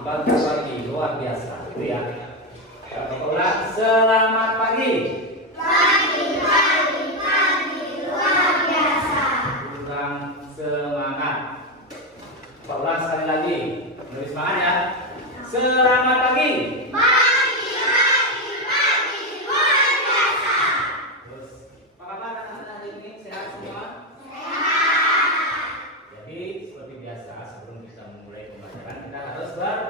pagi, luar biasa, gitu ya. Ulang, selamat pagi. Pagi, luar biasa. Kurang semangat. Ulang sekali lagi, lebih semangat ya. Selamat pagi. Pagi, luar biasa. Terus, apa kabar anak-anak hari ini? Sehat semua? Sehat. Jadi seperti biasa, sebelum kita memulai pembelajaran kita harus berdoa.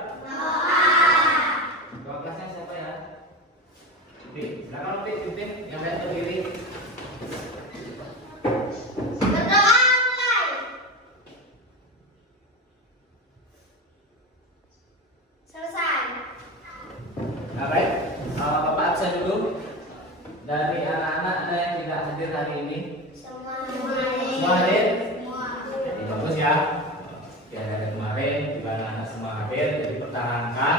Doa kelasnya siapa ya? Oke, silakan Oke, pimpin yang lain berdiri. Berdoa mulai. Selesai. Nah baik, Bapak absen dulu. Dari anak-anak ada yang tidak hadir hari ini. Semua hadir? Semua. Jadi bagus ya. Ya dari kemarin juga anak-anak semua hadir, jadi pertahankan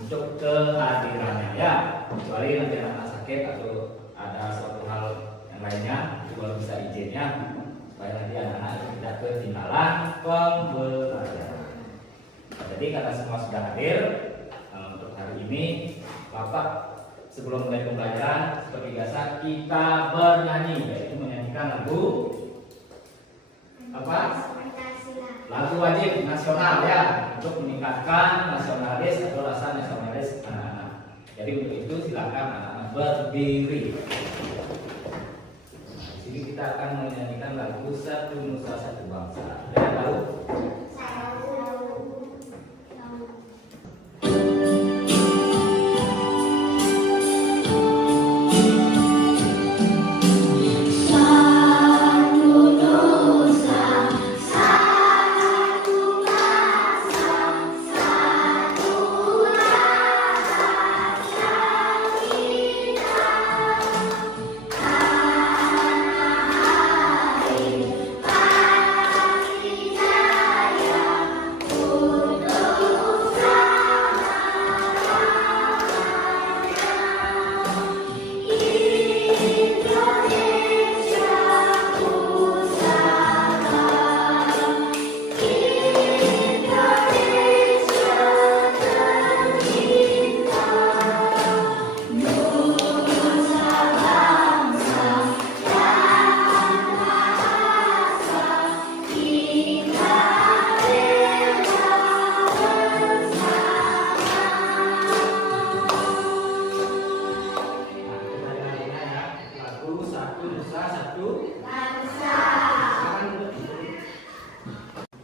untuk kehadirannya ya. Kecuali nanti anak sakit atau ada suatu hal yang lainnya, itu baru bisa izinnya supaya nanti anak-anak tidak ketinggalan pembelajaran. Nah, jadi karena semua sudah hadir, untuk hari ini Bapak sebelum mulai pembelajaran seperti biasa kita bernyanyi, yaitu menyanyikan lagu apa? Lagu wajib nasional ya, untuk meningkatkan nasionalis atau rasa nasionalis anak-anak. Jadi untuk itu silakan anak-anak berdiri. Nah, di sini kita akan menyanyikan lagu Satu Nusa Satu Bangsa. Ada yang tahu?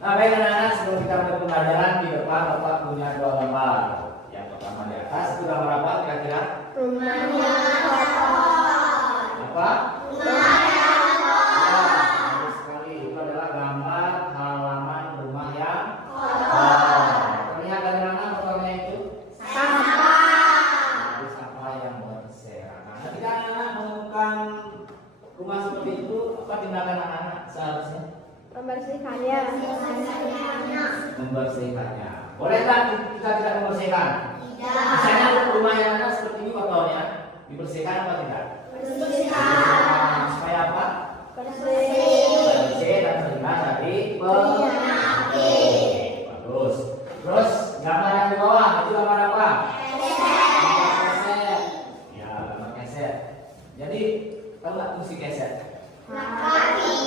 Nah, baik anak-anak, sebelum kita mulai pembelajaran di depan Bapak punya dua gambar. Yang pertama di atas itu gambar apa kira-kira? Rumahnya kotor. Apa? Rumahnya kotor. Bagus sekali. Itu adalah gambar halaman rumah yang kotor. Terlihat dari mana fotonya itu? Sampah. Itu sampah yang berserakan. Nah, ketika anak-anak menemukan rumah seperti itu, apa tindakan anak-anak seharusnya? Membersihkannya. Membersihkannya. Bolehkah kita tidak membersihkan? Tidak. Misalnya rumah yang ada seperti ini kotornya, dibersihkan apa tidak? Bersihkan. Supaya apa? Bersih. Bersih dan terhindar dari penyakit. Bagus. Terus gambar yang di bawah itu gambar apa? Keset. Ya, gambar keset. Jadi tahu nggak fungsi keset? Kaki.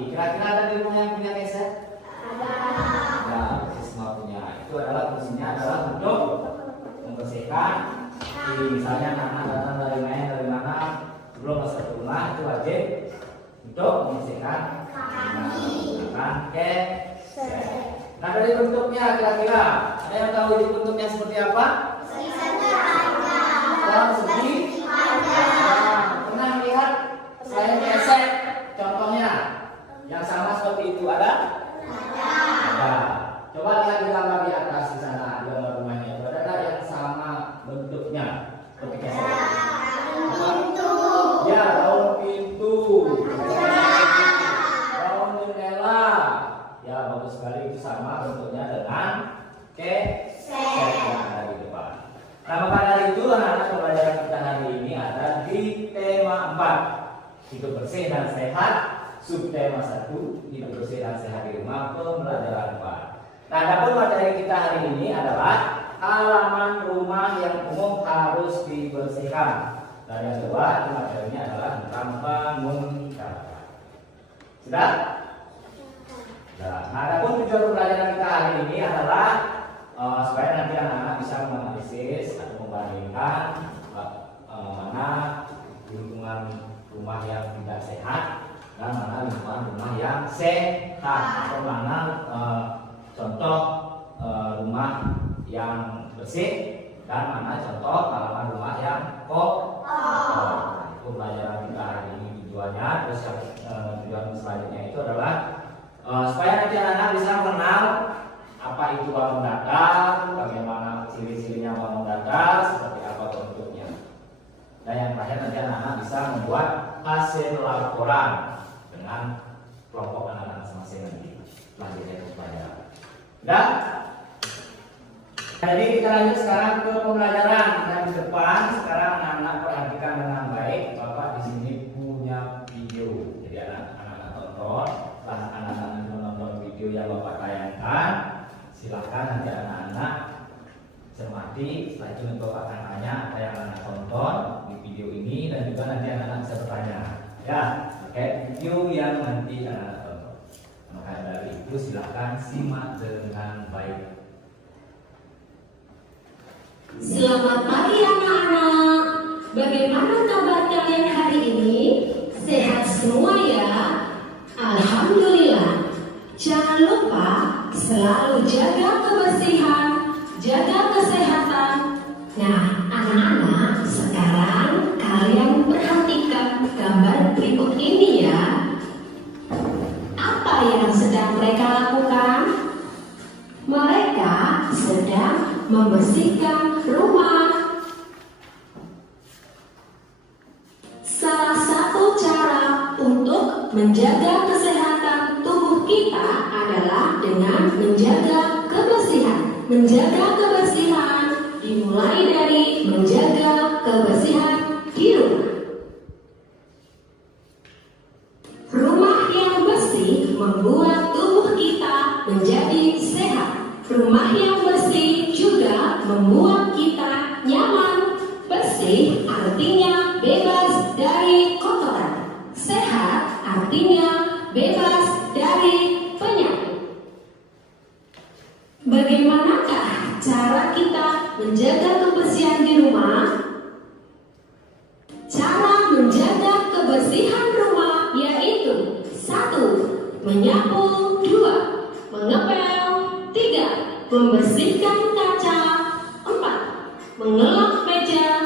Kira-kira ada di rumah yang punya keset? Ada, semua punya. Itu adalah fungsinya adalah untuk membersihkan. Jadi misalnya anak datang dari mana, sebelum masuk ke rumah itu wajib untuk membersihkan menggunakan keset. Nah dari bentuknya kira-kira ada yang tahu itu bentuknya seperti apa? Segi. Pernah lihat saya keset? Contohnya yang sama seperti itu ada? Ada. Coba lihat di gambar di atas di sana, di gambar rumahnya itu ada yang sama bentuknya seperti keset. Ya, daun pintu. Daun jendela. Ya, bagus sekali itu sama bentuknya dengan keset yang ada di depan. Nah, maka dari itu anak-anak pembelajaran kita hari ini ada di tema 4. Hidup bersih dan sehat. Subtema 1, hidup bersih dan sehat di rumah, pembelajaran 4. Nah, adapun materi kita hari ini adalah halaman rumah yang umum harus dibersihkan. Dan yang kedua, itu materinya adalah tentang bangun kata. Sudah? Nah, adapun tujuan pembelajaran kita hari ini adalah supaya nanti anak-anak bisa menganalisis atau membandingkan mana lingkungan rumah yang tidak sehat dan mana lingkungan rumah yang sehat, atau mana contoh rumah yang bersih dan mana contoh halaman rumah yang kotor. Itu pelajaran kita hari ini tujuannya. Terus tujuan selanjutnya itu adalah supaya nanti anak-anak bisa mengenal apa itu bangun datar, bagaimana ciri-cirinya bangun datar, seperti apa bentuknya. Dan yang terakhir nanti anak-anak bisa membuat hasil laporan dengan kelompok anak-anak masing-masing nanti selanjutnya pelajaran. Dan jadi kita lanjut sekarang ke pembelajaran. Dan di depan sekarang anak-anak perhatikan dengan baik. Bapak di sini punya video. Jadi anak-anak tonton. Setelah anak-anak menonton video yang Bapak tayangkan, silahkan nanti anak-anak cermati. Setelah itu nanti Bapak akan tanya apa yang anak tonton di video ini, dan juga nanti anak-anak bisa bertanya. Ya, oke, video yang nanti anak tonton. Maka dari itu silahkan simak dengan baik. Selamat pagi anak-anak. Bagaimana kabar kalian hari ini? Sehat semua ya? Alhamdulillah. Jangan lupa selalu jaga kebersihan, jaga kesehatan. Nah, anak-anak, sekarang kalian perhatikan gambar berikut ini ya. Apa yang sedang mereka lakukan? Mereka sedang membersihkan rumah. Salah satu cara untuk menjaga kesehatan tubuh kita adalah dengan menjaga kebersihan. Menjaga kebersihan dimulai dari menjaga kebersihan di rumah. Rumah yang bersih membuat tubuh kita menjadi sehat. Rumah yang bersih juga membuat kita nyaman. Bersih artinya bebas dari kotoran. Sehat artinya bebas dari penyakit. Bagaimanakah cara kita menjaga kebersihan di rumah? Cara menjaga kebersihan rumah yaitu 1. Menyapu, 2. Mengepel, 3. Membersihkan kaca, 4. Mengelap meja,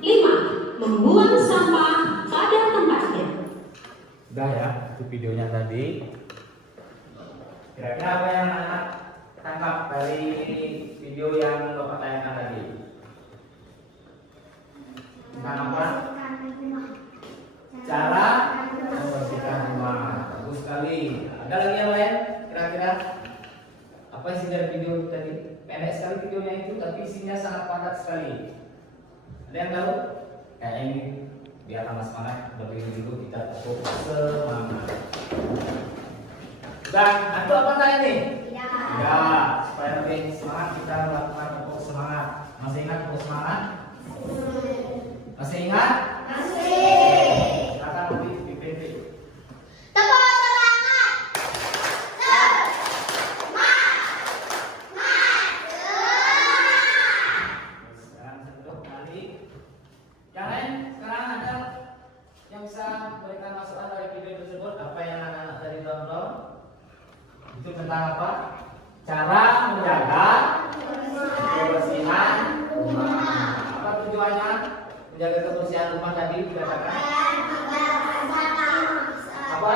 5. Membuang sampah pada tempatnya. Udah ya, itu videonya tadi. Kira-kira apa yang anak tangkap dari video yang Bapak tayangkan tadi? Tentang apa? Cara membersihkan rumah. Bagus sekali. Ada lagi yang lain? Kira-kira apa isi dari video tadi? Pendek sekali videonya itu, tapi isinya sangat padat sekali. Ada yang tahu? Kayak ini biar tambah semangat. Lebih dulu kita tepuk semangat. Dan itu apa tadi nih? Ya, supaya lebih semangat kita melakukan tepuk semangat. Masih ingat tepuk semangat? Masih ingat? Masih. Silakan lebih dipimpin. Tepuk semangat. Sekarang satu kali. Yang lain sekarang ada yang bisa memberikan masukan dari video tersebut. Apa yang anak-anak tadi tonton? Itu tentang apa? Cara menjaga kebersihan rumah. Apa tujuannya? Menjaga kebersihan rumah tadi dikatakan apa?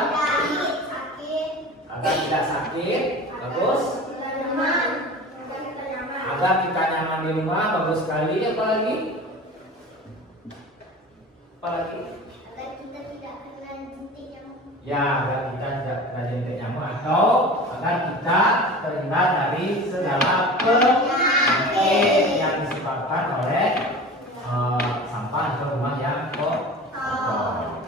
Agar tidak sakit. Bagus. Agar kita nyaman di rumah. Bagus sekali. Apa lagi? Apa lagi? Ya, agar kita tidak kena jentik nyamuk, atau agar kita terhindar dari segala penyakit yang disebabkan oleh sampah atau rumah yang kotor.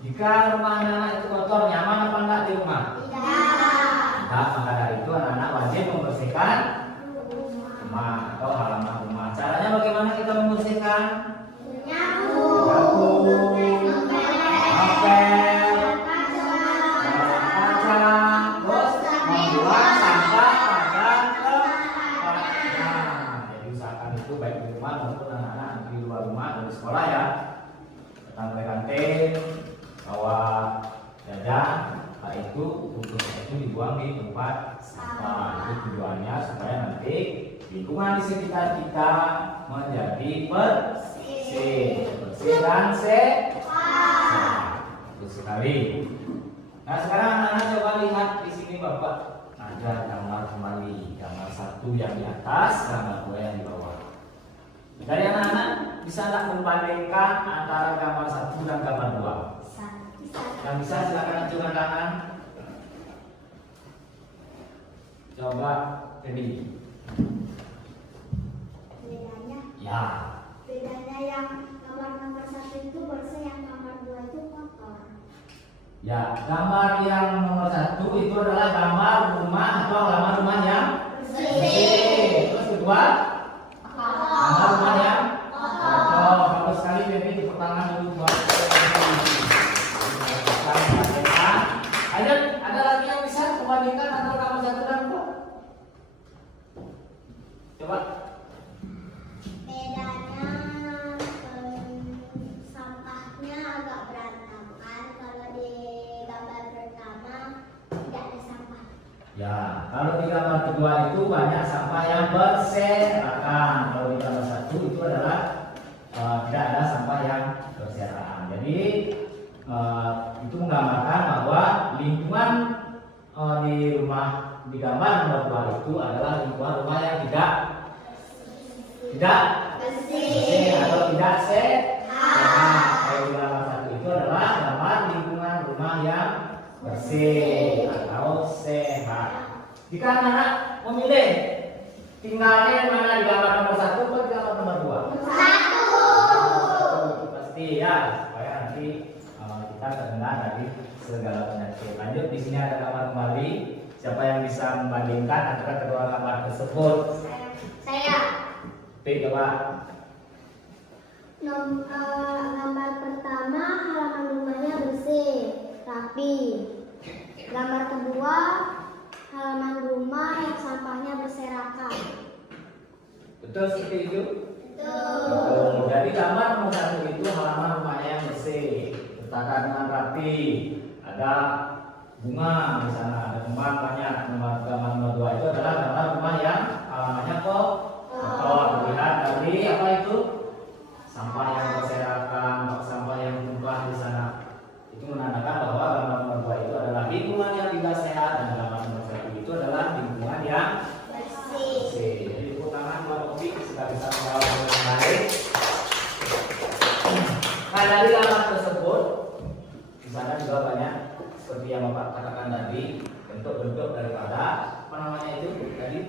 Jika rumah anak itu kotor, nyaman apa enggak di rumah? Tidak. Maka dari itu anak-anak wajib membersihkan rumah atau halaman rumah. Caranya bagaimana kita membersihkan? Menyapu. Ngepel, kaca, terus membuang sampah pada tempatnya. Jadi usahakan itu baik di rumah maupun anak-anak di luar rumah atau di sekolah ya. Datang ke kantin, bawa jajan, setelah itu bungkusnya itu dibuang di tempat sampah. Itu tujuannya supaya nanti lingkungan di sekitar kita menjadi bersih dan sehat. Bagus sekali. Nah sekarang anak-anak coba lihat di sini Bapak ada gambar kembali, gambar 1 yang di atas, gambar 2 yang di bawah. Dari anak-anak bisa nggak membandingkan antara gambar 1 dan gambar 2? Yang bisa silakan ajukan tangan. Coba Feby. Ya. Bedanya yang nomor 1 itu bersih, yang nomor 2 itu kotor. Ya, gambar yang nomor 1 itu adalah gambar rumah atau halaman rumah yang bersih. Terus kedua, gambar rumah yang kotor. Bagus sekali Feby, tepuk tangan dulu buat ada lagi yang bisa membandingkan antara gambar 1 dan 2? Coba. Bedanya sampahnya agak berantakan. Kalau di gambar pertama tidak ada sampah. Ya, kalau di gambar kedua itu banyak sampah yang berserakan. Kalau di gambar 1 itu adalah tidak ada sampah yang berserakan. Jadi itu menggambarkan bahwa lingkungan di gambar nomor 2 itu adalah lingkungan rumah yang tidak bersih atau tidak sehat. Kalau di gambar 1 itu adalah gambar lingkungan rumah yang bersih atau sehat. Jika anak memilih tinggalnya mana di gambar nomor 1 atau di gambar nomor 2? Pasti ya, supaya nanti kita terhindar dari segala penyakit. Lanjut, di sini ada gambar kembali. Siapa yang bisa membandingkan antara kedua gambar tersebut? Saya. Coba. Gambar pertama halaman rumahnya bersih, rapi. Gambar kedua halaman rumah yang sampahnya berserakan. Betul seperti itu? Betul. Jadi gambar nomor 1 itu halaman rumahnya yang bersih, tertata dengan rapi, ada bunga di sana, ada tempat banyak. Gambar nomor 2 itu adalah gambar rumah yang halamannya kotor. Terlihat dari apa itu? Sampah yang berserakan, sampah yang tumpah di sana. Itu menandakan bahwa gambar nomor 2 itu adalah lingkungan yang tidak sehat, dan gambar nomor 1 itu adalah lingkungan yang bersih. Jadi tepuk tangan buat Opi, kita bisa menjawab dengan baik. Nah, dari gambar tersebut di sana juga banyak seperti yang Bapak katakan tadi, bentuk-bentuk daripada apa namanya itu tadi?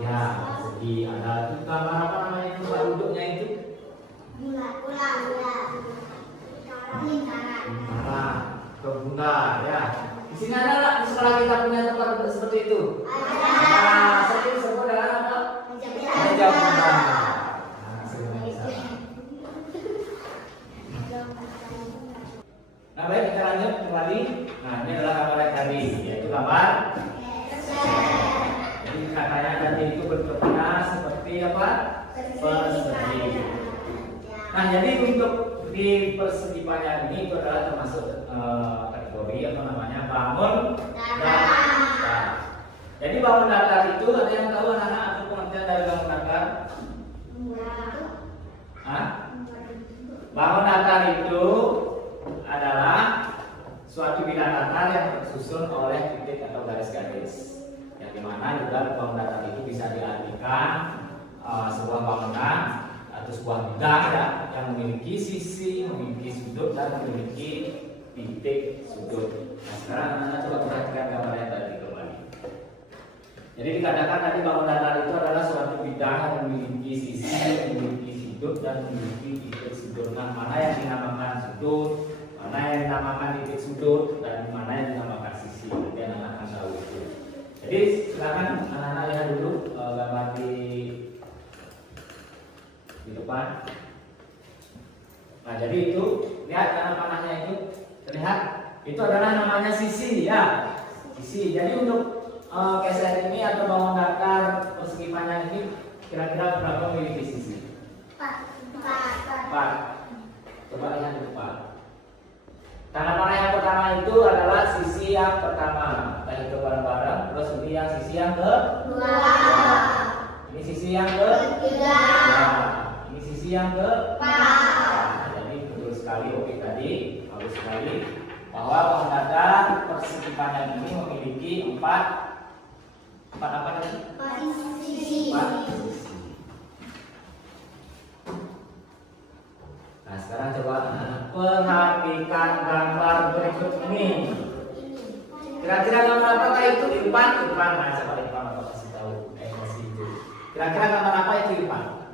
Ya, persegi. Ada itu gambar apa namanya itu, Pak, duduknya itu? Bulat. Nah, bunga ya. Di sini ada nggak di sekolah kita punya tempat duduk seperti itu? Nah, sering disebut dengan apa? Meja bunga. Nah, sering di sana. Nah, baik, kita lanjut kembali. Nah, ini adalah gambar yang tadi, yaitu gambar. Jadi katanya tadi itu bentuknya seperti apa? Persegi. Nah, jadi untuk di persegi panjang ini itu adalah termasuk kategori apa namanya bangun datar. Jadi bangun datar itu ada yang tahu anak-anak apa pengertian dari bangun datar? Bangun datar itu adalah suatu bidang datar yang tersusun oleh titik atau garis-garis, yang dimana juga bangun datar itu bisa diartikan sebuah bangunan atau sebuah bidang ya, yang memiliki sisi, memiliki sudut, dan memiliki titik sudut. Nah, sekarang anak-anak coba perhatikan gambar yang tadi kembali. Jadi dikatakan tadi bangun datar itu adalah suatu bidang yang memiliki sisi, memiliki sudut, dan memiliki titik sudut. Nah, mana yang dinamakan sudut, mana yang dinamakan titik sudut, dan mana yang dinamakan sisi. Nanti anak-anak akan tahu itu. Jadi silakan anak-anak lihat dulu gambar di depan. Nah, jadi itu lihat tanda panahnya itu terlihat, itu adalah namanya sisi ya. Sisi. Jadi untuk keset ini atau bangun datar persegi panjang ini kira-kira berapa memiliki sisi? 4. Coba lihat di depan. Tanda panah yang pertama itu adalah sisi yang pertama. Kita hitung bareng-bareng. Terus ini yang sisi yang kedua. Ini sisi yang ketiga. Ini sisi yang keempat. Jadi betul sekali oke tadi, bagus sekali bahwa bangun datar persegi panjang ini memiliki 4 apa tadi? 4 sisi. Nah, sekarang coba perhatikan gambar berikut ini. Kira-kira gambar apakah itu di depan? Di depan, nah, coba di depan apa kasih tahu? Kasih itu. Kira-kira gambar apa itu di depan?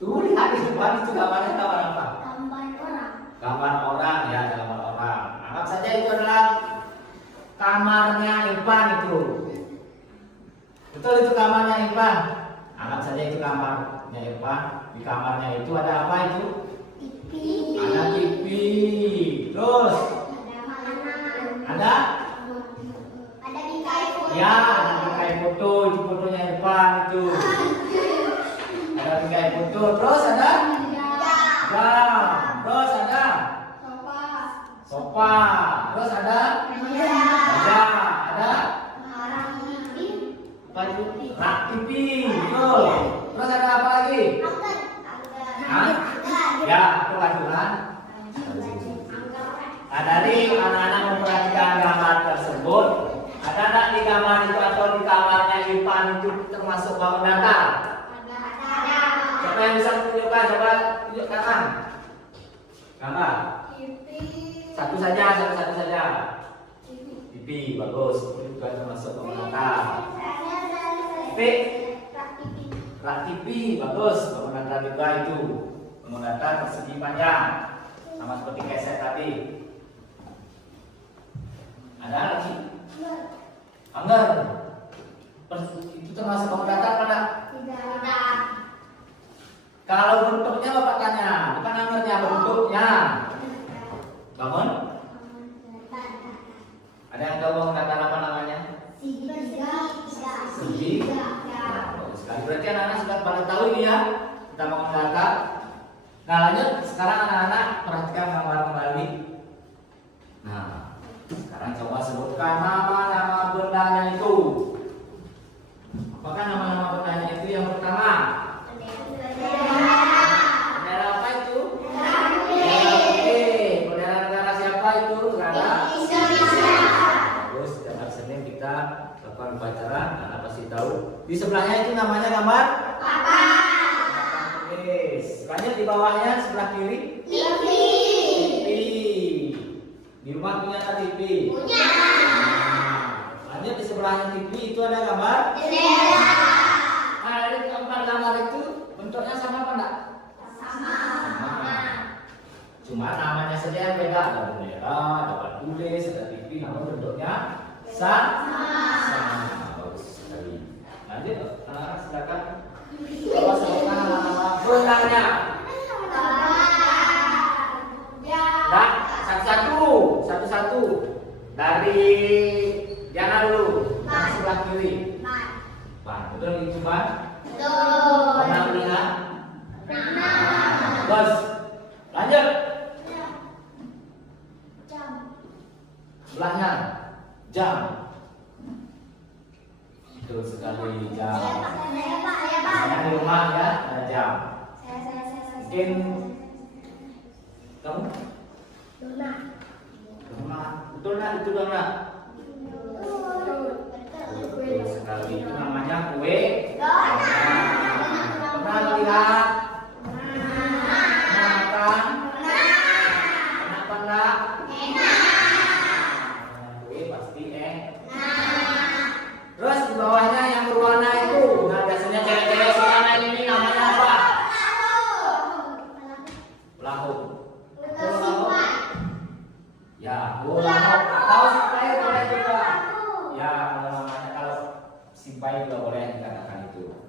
Tuh lihat di depan itu gambarnya gambar apa? Gambar orang. Gambar orang ya, gambar orang. Anggap saja itu adalah kamarnya Ipan itu. Betul itu kamarnya Ipan. Anggap saja itu kamarnya Ipan. Di kamarnya itu ada apa itu? TV. Ada TV. Terus ada bingkai foto. ya, ada bingkai foto. Itu fotonya Ipan itu. Ada bingkai foto. Terus ada jam. Terus ada sofa. Terus ada meja. Ada apa itu? Rak TV. Betul. Terus ada apa lagi? Hah? Ya, itu lanjutan. Nah, dari anak-anak memperhatikan gambar tersebut, ada tak di gambar itu atau di kamarnya Ipan itu termasuk bangun datar? Siapa yang bisa menunjukkan? Coba tunjukkan. Gambar. Satu saja. TV, bagus. Itu juga termasuk bangun datar. TV. Rak TV, bagus. Bangun datar juga itu. Bangun datar persegi panjang. Sama seperti keset tadi. Ada lagi? Anggar. Itu termasuk bangun datar pada? Tidak. Kalau bentuknya Bapak tanya, bukan anggarnya, bentuknya. Bangun? Ada yang tahu bangun datar apa namanya? Segi. Bagus sekali. Berarti anak-anak sudah pada tahu ini ya, kita bangun datar. Nah, lanjut. Sekarang anak-anak perhatikan gambar kembali. Nah, sekarang coba sebutkan nama-nama bendanya itu. Apakah nama-nama bendanya itu? Yang pertama, bendera apa itu? Bendera negara siapa itu? Negara Indonesia. Terus setiap Senin kita lakukan upacara, anak pasti tahu. Di sebelahnya itu namanya gambar apa? Lanjut di bawahnya sebelah kiri. TV. Di rumah punya TV? Punya. Lanjut di sebelahnya TV itu ada gambar bendera. Nah, dari keempat gambar itu bentuknya sama apa enggak? Sama. Cuma namanya saja yang beda. Ada bendera, ada batu tulis, ada TV, namun bentuknya sama. Bagus sekali. Lanjut, anak-anak silakan. Coba sebutkan nama-nama bendanya. Nah, satu-satu. Dari Diana dulu. Yang sebelah kiri. Ban. Betul itu Ban? Betul. Pernah melihat? Bos. Lanjut. Sebelahnya jam. Betul sekali jam. Saya di rumah ya ada jam. Mungkin kamu? Donat. Betul nak itu donat. Betul sekali itu namanya kue. Pernah lihat? Makan? Pernah? Kue pasti Terus di bawahnya yang berwarna itu, nah biasanya cewek-cewek suka main ini namanya apa? Belahu. Ya, belahu. Tahu supaya boleh juga. Ya, kalau namanya kalau simpai juga boleh dikatakan itu.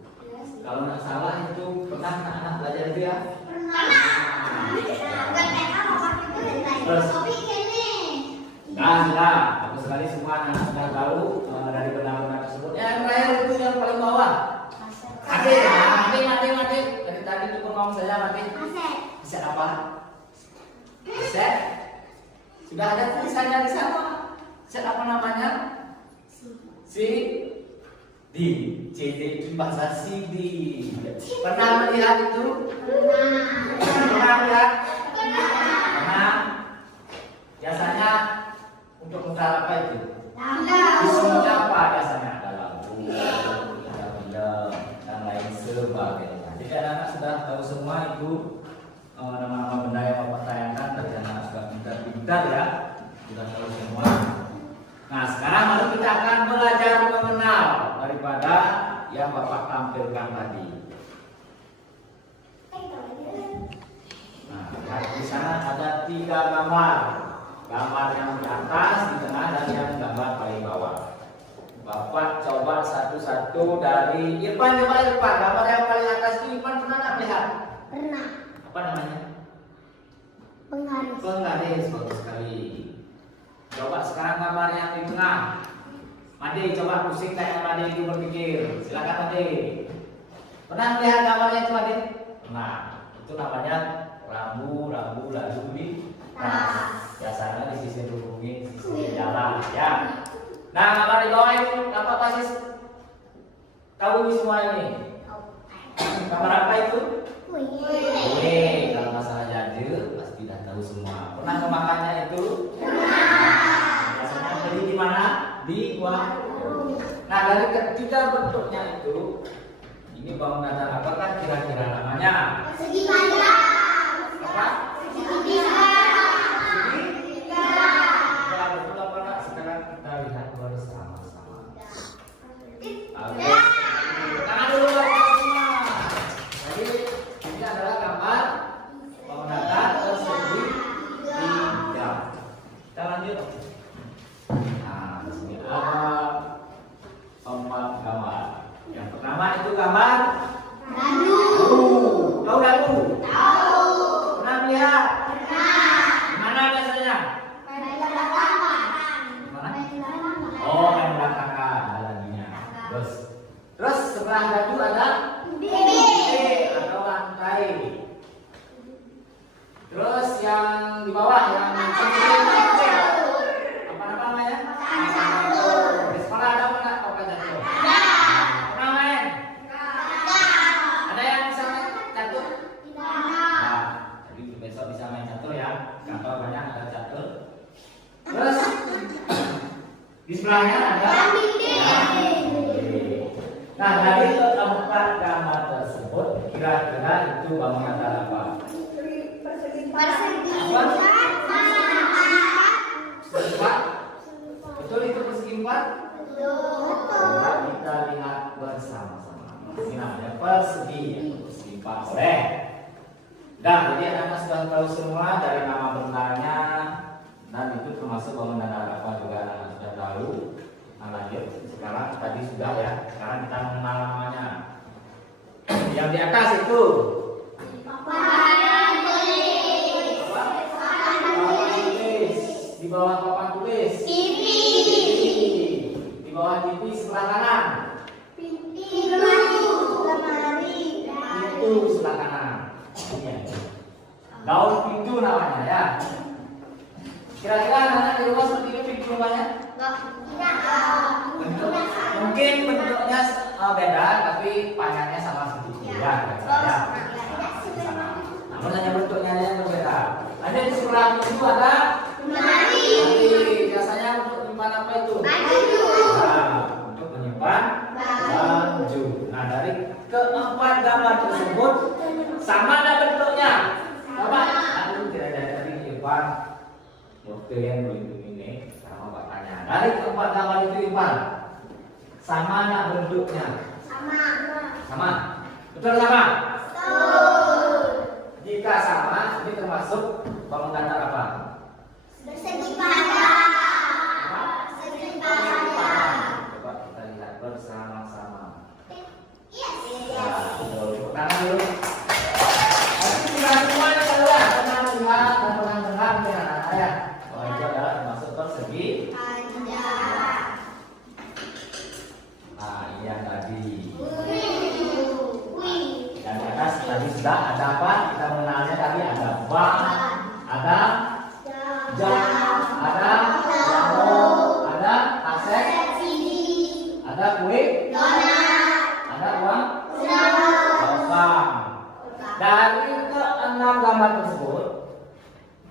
Kalau nggak salah itu pernah anak-anak belajar itu ya? Terus, nah, bagus sekali semua anak sudah tahu dari benar-benar tersebut. Yang terakhir itu yang paling bawah. Mati. Dari tadi itu ngomong saja mati. Aset apa? Aset. Sudah ada tulisannya di sana. Aset apa namanya? CD. CD itu bahasa CD. Pernah melihat itu? Pernah melihat? Pernah. Biasanya untuk modal apa itu? Isinya apa biasanya? Ada lampu, ada film, dan lain sebagainya. Jadi anak-anak sudah tahu semua itu nama-nama benda yang Bapak tayangkan. Dari anak sudah pintar-pintar ya, sudah tahu semua. Nah sekarang baru kita akan belajar mengenal daripada yang Bapak tampilkan tadi. Nah di sana ada 3 gambar. Gambar yang di atas, di tengah, dan yang gambar paling bawah. Bapak coba satu-satu dari Irfan. Gambar yang paling atas itu Irfan pernah nggak lihat? Pernah. Apa namanya? Penggaris. Penggaris, bagus sekali. Coba sekarang gambar yang di tengah. Made, coba pusing kayak Made itu berpikir. Silakan Made. Pernah melihat gambarnya itu Made? Pernah. Itu namanya rambu lalu di tas. Biasanya di sisi hubungi, di sisi jalan ya. Nah, gambar di bawah itu Bapak pasti tahu semua ini. Gambar apa itu? Kue. Kalau masalah jadil pasti sudah tahu semua. Pernah memakannya itu? Biasanya beli di mana? Di warung. Nah, dari ketiga bentuknya itu, ini bangunan apakah kira-kira namanya? Persegi panjang. Apa? Persegi Lihat bersama-sama. Tangan dulu semua. Jadi ini adalah gambar bangunan persegi 3. Kita lanjut. Nah, di sini ada 4 gambar. Yang pertama itu gambar dadu. Tahu dadu? Tahu. Pernah lihat? Pernah. Mana biasanya? Oh, main belakang jalannya. Terus setelah dadu ada bibi atau lantai. Terus yang di bawah yang apa namanya? Di sekolah ada apa nggak pakai catur? Pernah main? Ada yang bisa main catur? Nah, jadi besok bisa main catur ya. Kalau banyak ada catur. Terus di sebelahnya ada Nah, dari keempat gambar tersebut kira-kira itu bangunan apa? Persegi empat. Betul itu persegi 4? Coba kita lihat bersama-sama. Ini namanya persegi 4. Boleh? Nah, jadi anak sudah tahu semua dari nama bendanya dan itu termasuk bangunan apa juga anak sudah tahu. Nah, lanjut. Sekarang tadi sudah ya. Sekarang kita mengenal namanya. Yang di atas itu papan tulis. papan tulis. Di bawah papan tulis TV. Di bawah TV sebelah kanan Lemari. itu sebelah kanan. Ini ya. Daun pintu namanya ya. Kira-kira anak-anak di rumah seperti ini pintu rumahnya? Mungkin bentuknya beda, tapi panjangnya sama sedikit ya. Namun hanya bentuknya yang berbeda. Ada di sebelah pintu ada Lemari. Biasanya untuk menyimpan apa itu? Baju. Nah, untuk menyimpan baju. Nah, dari keempat gambar tersebut sama ada bentuknya. Coba, aduh tidak ada tadi Irfan. Waktu yang begitu ini sama Pak tanya. Dari keempat gambar itu Irfan, sama nggak bentuknya? Sama. Betul sama? Jika sama, ini termasuk bangunan apa? Persegi panjang. Coba kita lihat bersama-sama. yang tadi. Wih. Dan di atas tadi sudah ada apa? Kita mengenalnya tadi ada bang, ada jam, ada jamu, ada kaset, ada kue, ada uang, logam. Dari keenam gambar tersebut,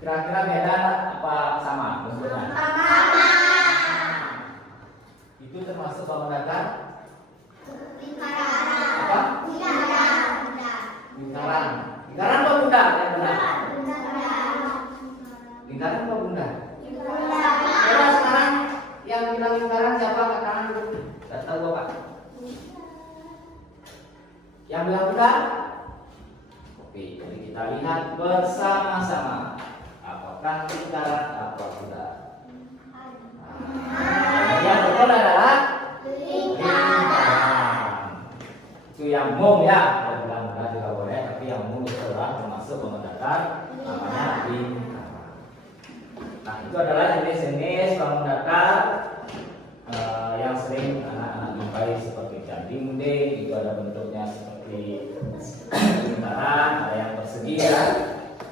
kira-kira beda apa sama bentuknya? Itu termasuk bangun datar? Apa? Lingkaran. Lingkaran apa bunda? Yang benar. Lingkaran apa bunda? Coba sekarang yang bilang lingkaran siapa? Angkat tangan dulu. Tidak tahu bapak. Yang bilang bunda? Oke, jadi kita lihat bersama-sama. Apakah lingkaran apa bunda? Yang betul adalah itu yang umum ya, kalau bilang bunda juga boleh, tapi yang umum itu adalah termasuk bangun datar namanya lingkaran. Nah, itu adalah jenis-jenis bangun datar yang sering anak-anak jumpai seperti jam dinding, itu ada bentuknya seperti lingkaran, ada yang persegi ya,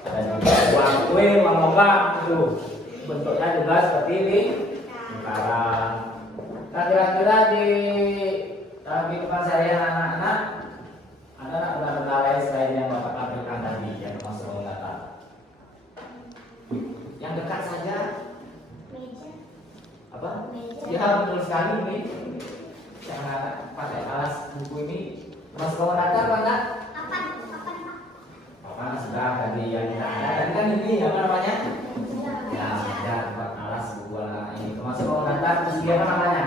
ada juga uang kue, uang logam itu bentuknya juga seperti lingkaran. Nah, kira-kira di dalam kehidupan saya anak-anak ada benda-benda lain selain yang bapak tampilkan tadi yang termasuk bangun datar? Yang dekat saja apa? Ya betul sekali ini. Yang pakai alas buku ini termasuk bangun datar apa enggak? Apa sudah tadi yang kita ada tadi kan ini apa namanya? Ya ada tempat alas buku anak ini termasuk bangun datar. Terus apa namanya?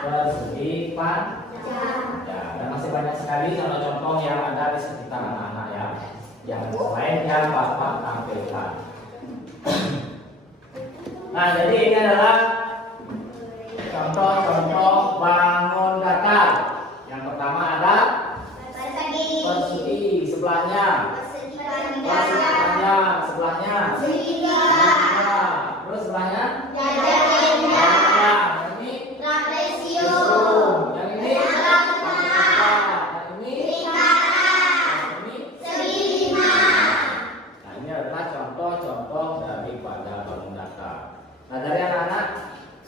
Persegi panjang. Ya, dan masih banyak sekali contoh-contoh yang ada di sekitar anak-anak ya, yang selain yang bapak tampilkan. Nah, jadi ini adalah contoh-contoh bangun datar. Yang pertama ada persegi, sebelahnya persegi panjang, sebelahnya terus sebelahnya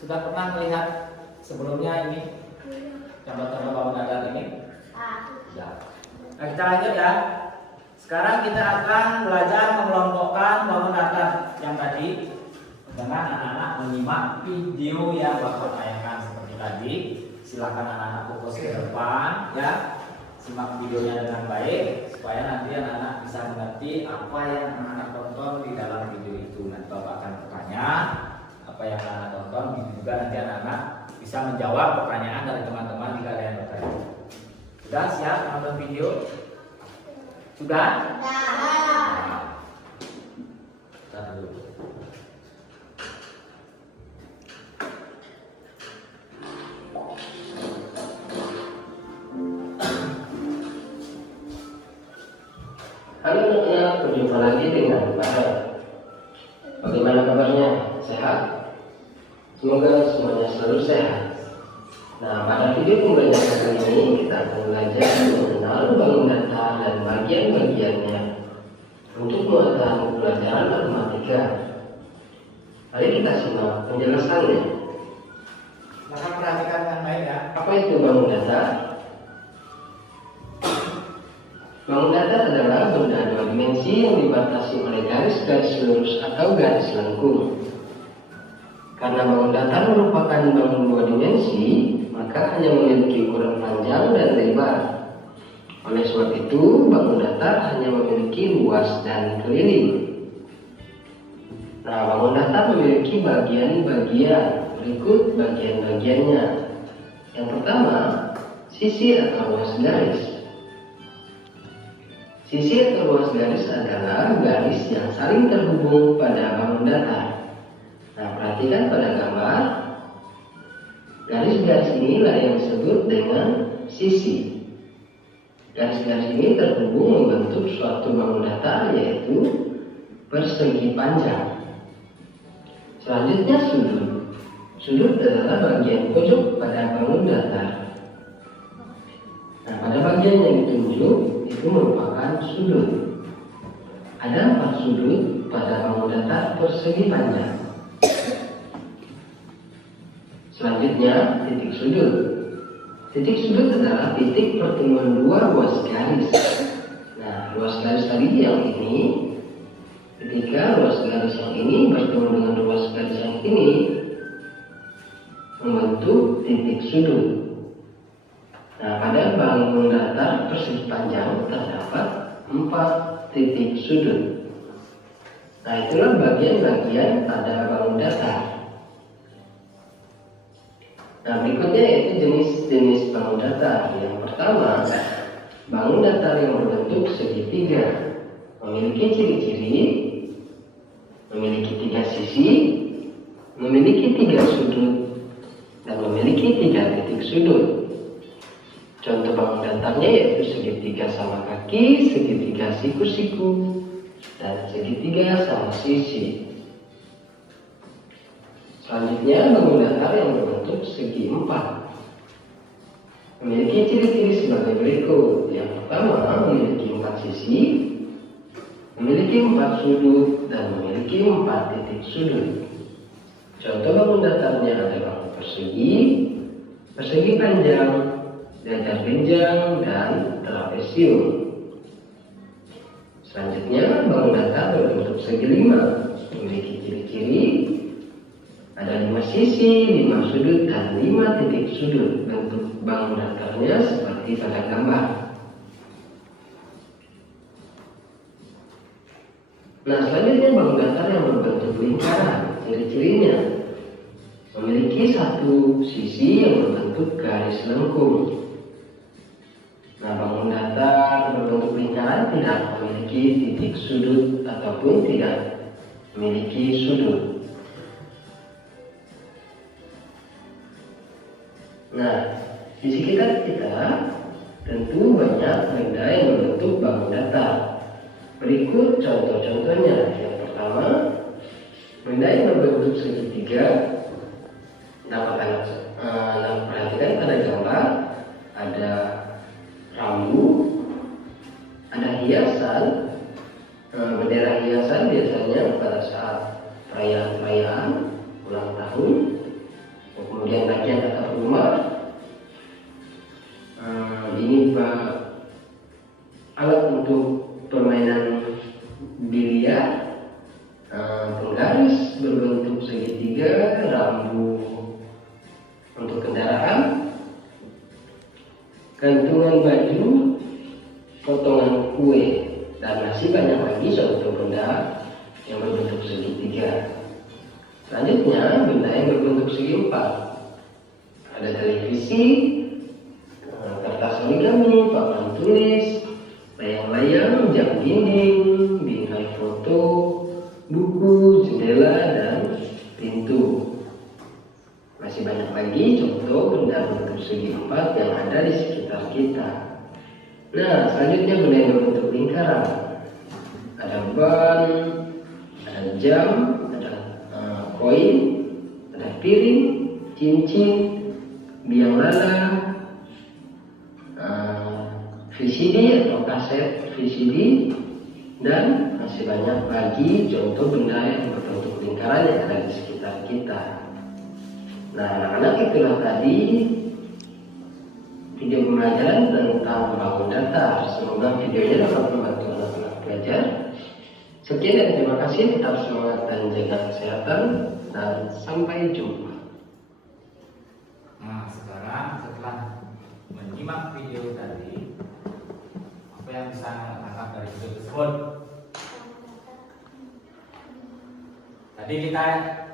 sudah pernah melihat sebelumnya ini contoh-contoh bangun datar ini? Ya. Nah, kita lanjut ya. Sekarang kita akan belajar mengelompokkan bangun datar yang tadi dengan anak-anak menyimak video yang bapak tayangkan seperti tadi. Silakan anak-anak fokus ke depan ya. Simak videonya dengan baik supaya nanti anak-anak bisa mengerti apa yang anak-anak tonton di dalam video itu. Nanti bapak akan bertanya apa yang anak tonton, juga nanti anak-anak bisa menjawab pertanyaan dari teman-teman jika ada yang bertanya. Sudah siap nonton video? Sudah? Nah, kita dulu. Halo anak-anak, berjumpa lagi dengan Pak Hel. Bagaimana kabarnya? Sehat? Semoga semuanya selalu sehat. Nah, pada video pembelajaran kali ini kita akan belajar mengenal bangun datar dan bagian-bagiannya untuk mata pelajaran matematika. Mari kita simak penjelasannya. Maka perhatikan dengan baik ya. Apa itu bangun datar? Bangun datar adalah benda dua dimensi yang dibatasi oleh garis-garis lurus atau garis lengkung. Karena bangun datar merupakan bangun dua dimensi, maka hanya memiliki ukuran panjang dan lebar. Oleh sebab itu, bangun datar hanya memiliki luas dan keliling. Nah, bangun datar memiliki bagian-bagian. Berikut bagian-bagiannya. Yang pertama, sisi atau luas garis. Sisi atau luas garis adalah garis yang saling terhubung pada bangun datar. Nah, perhatikan pada gambar. Garis-garis inilah yang disebut dengan sisi. Garis-garis ini terhubung membentuk suatu bangun datar, yaitu persegi panjang. Selanjutnya sudut. Sudut adalah bagian pojok pada bangun datar. bagian yang ditunjuk itu merupakan sudut. Ada 4 sudut pada bangun datar persegi panjang. Selanjutnya, titik sudut. Titik sudut adalah titik pertemuan dua ruas garis. Nah, ruas garis tadi yang ini, ketika ruas garis yang ini bertemu dengan ruas garis yang ini, membentuk titik sudut. Nah, pada bangun datar persegi panjang terdapat 4 titik sudut. Nah, itulah bagian-bagian pada bangun datar. Nah, berikutnya yaitu jenis-jenis bangun datar. Yang pertama, bangun datar yang berbentuk segitiga, memiliki ciri-ciri, memiliki 3 sisi, memiliki 3 sudut, dan memiliki 3 titik sudut. Contoh bangun datarnya yaitu segitiga sama kaki, segitiga siku-siku, dan segitiga sama sisi. Selanjutnya, bangun datar yang berbentuk segi 4 memiliki ciri-ciri sebagai berikut. Yang pertama, memiliki 4 sisi, memiliki 4 sudut, dan memiliki 4 titik sudut. Contoh bangun datarnya adalah persegi, persegi panjang, datar genjang, dan trapesium. Selanjutnya, bangun datar berbentuk segi 5 memiliki ciri-ciri, ada 5 sisi, 5 sudut, dan 5 titik sudut. Bentuk bangun datarnya seperti pada gambar. Nah, selanjutnya bangun datar yang berbentuk lingkaran. Ciri-cirinya memiliki 1 sisi yang berbentuk garis lengkung. Nah, bangun datar berbentuk lingkaran tidak memiliki titik sudut ataupun tidak memiliki sudut. Nah, di sekitar kita tentu banyak benda yang membentuk bangun datar. Berikut contoh-contohnya. Yang pertama, benda yang berbentuk segitiga dapat Anda perhatikan pada gambar. Ada rambu, ada hiasan. Bendera hiasan biasanya pada saat perayaan-perayaan ulang tahun, kemudian bagian atap rumah. Ini alat untuk permainan biliar, penggaris berbentuk segitiga, rambu untuk kendaraan, gantungan baju, potongan kue, dan masih banyak lagi contoh benda yang berbentuk segitiga. Selanjutnya, benda yang berbentuk segi 4. Ada televisi, kertas origami, papan tulis, layang-layang, jam dinding, bingkai foto, buku, jendela, dan pintu. Masih banyak lagi contoh benda berbentuk segi 4 yang ada di sekitar kita. Nah, selanjutnya benda yang berbentuk lingkaran. Ada ban, ada jam, koin, ada piring, cincin, biang lala, VCD atau kaset VCD, dan masih banyak lagi contoh benda yang berbentuk lingkaran yang ada di sekitar kita. Nah, anak-anak, itulah tadi video pembelajaran tentang bangun datar. Semoga videonya dapat membantu anak-anak belajar. Sekian dan terima kasih. Tetap semangat dan jaga kesehatan, dan sampai jumpa. Nah, sekarang setelah menyimak video tadi, apa yang bisa tangkap dari video tersebut? Tadi kita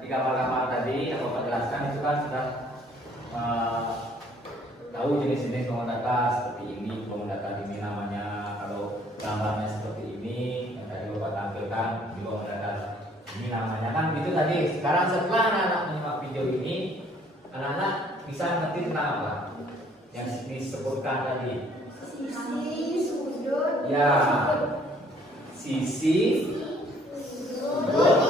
di gambar-gambar tadi yang Bapak jelaskan itu kan sudah tahu jenis-jenis bangun datar seperti ini. Bangun datar ini namanya, kalau gambarnya seperti ini yang tadi Bapak tampilkan di bangun datar ini namanya, kan itu tadi. Sekarang setelah anak-anak menyimak video ini, anak-anak bisa ngerti tentang apa yang disebutkan tadi. Sisi, sudut, Ya, sisi, sudut,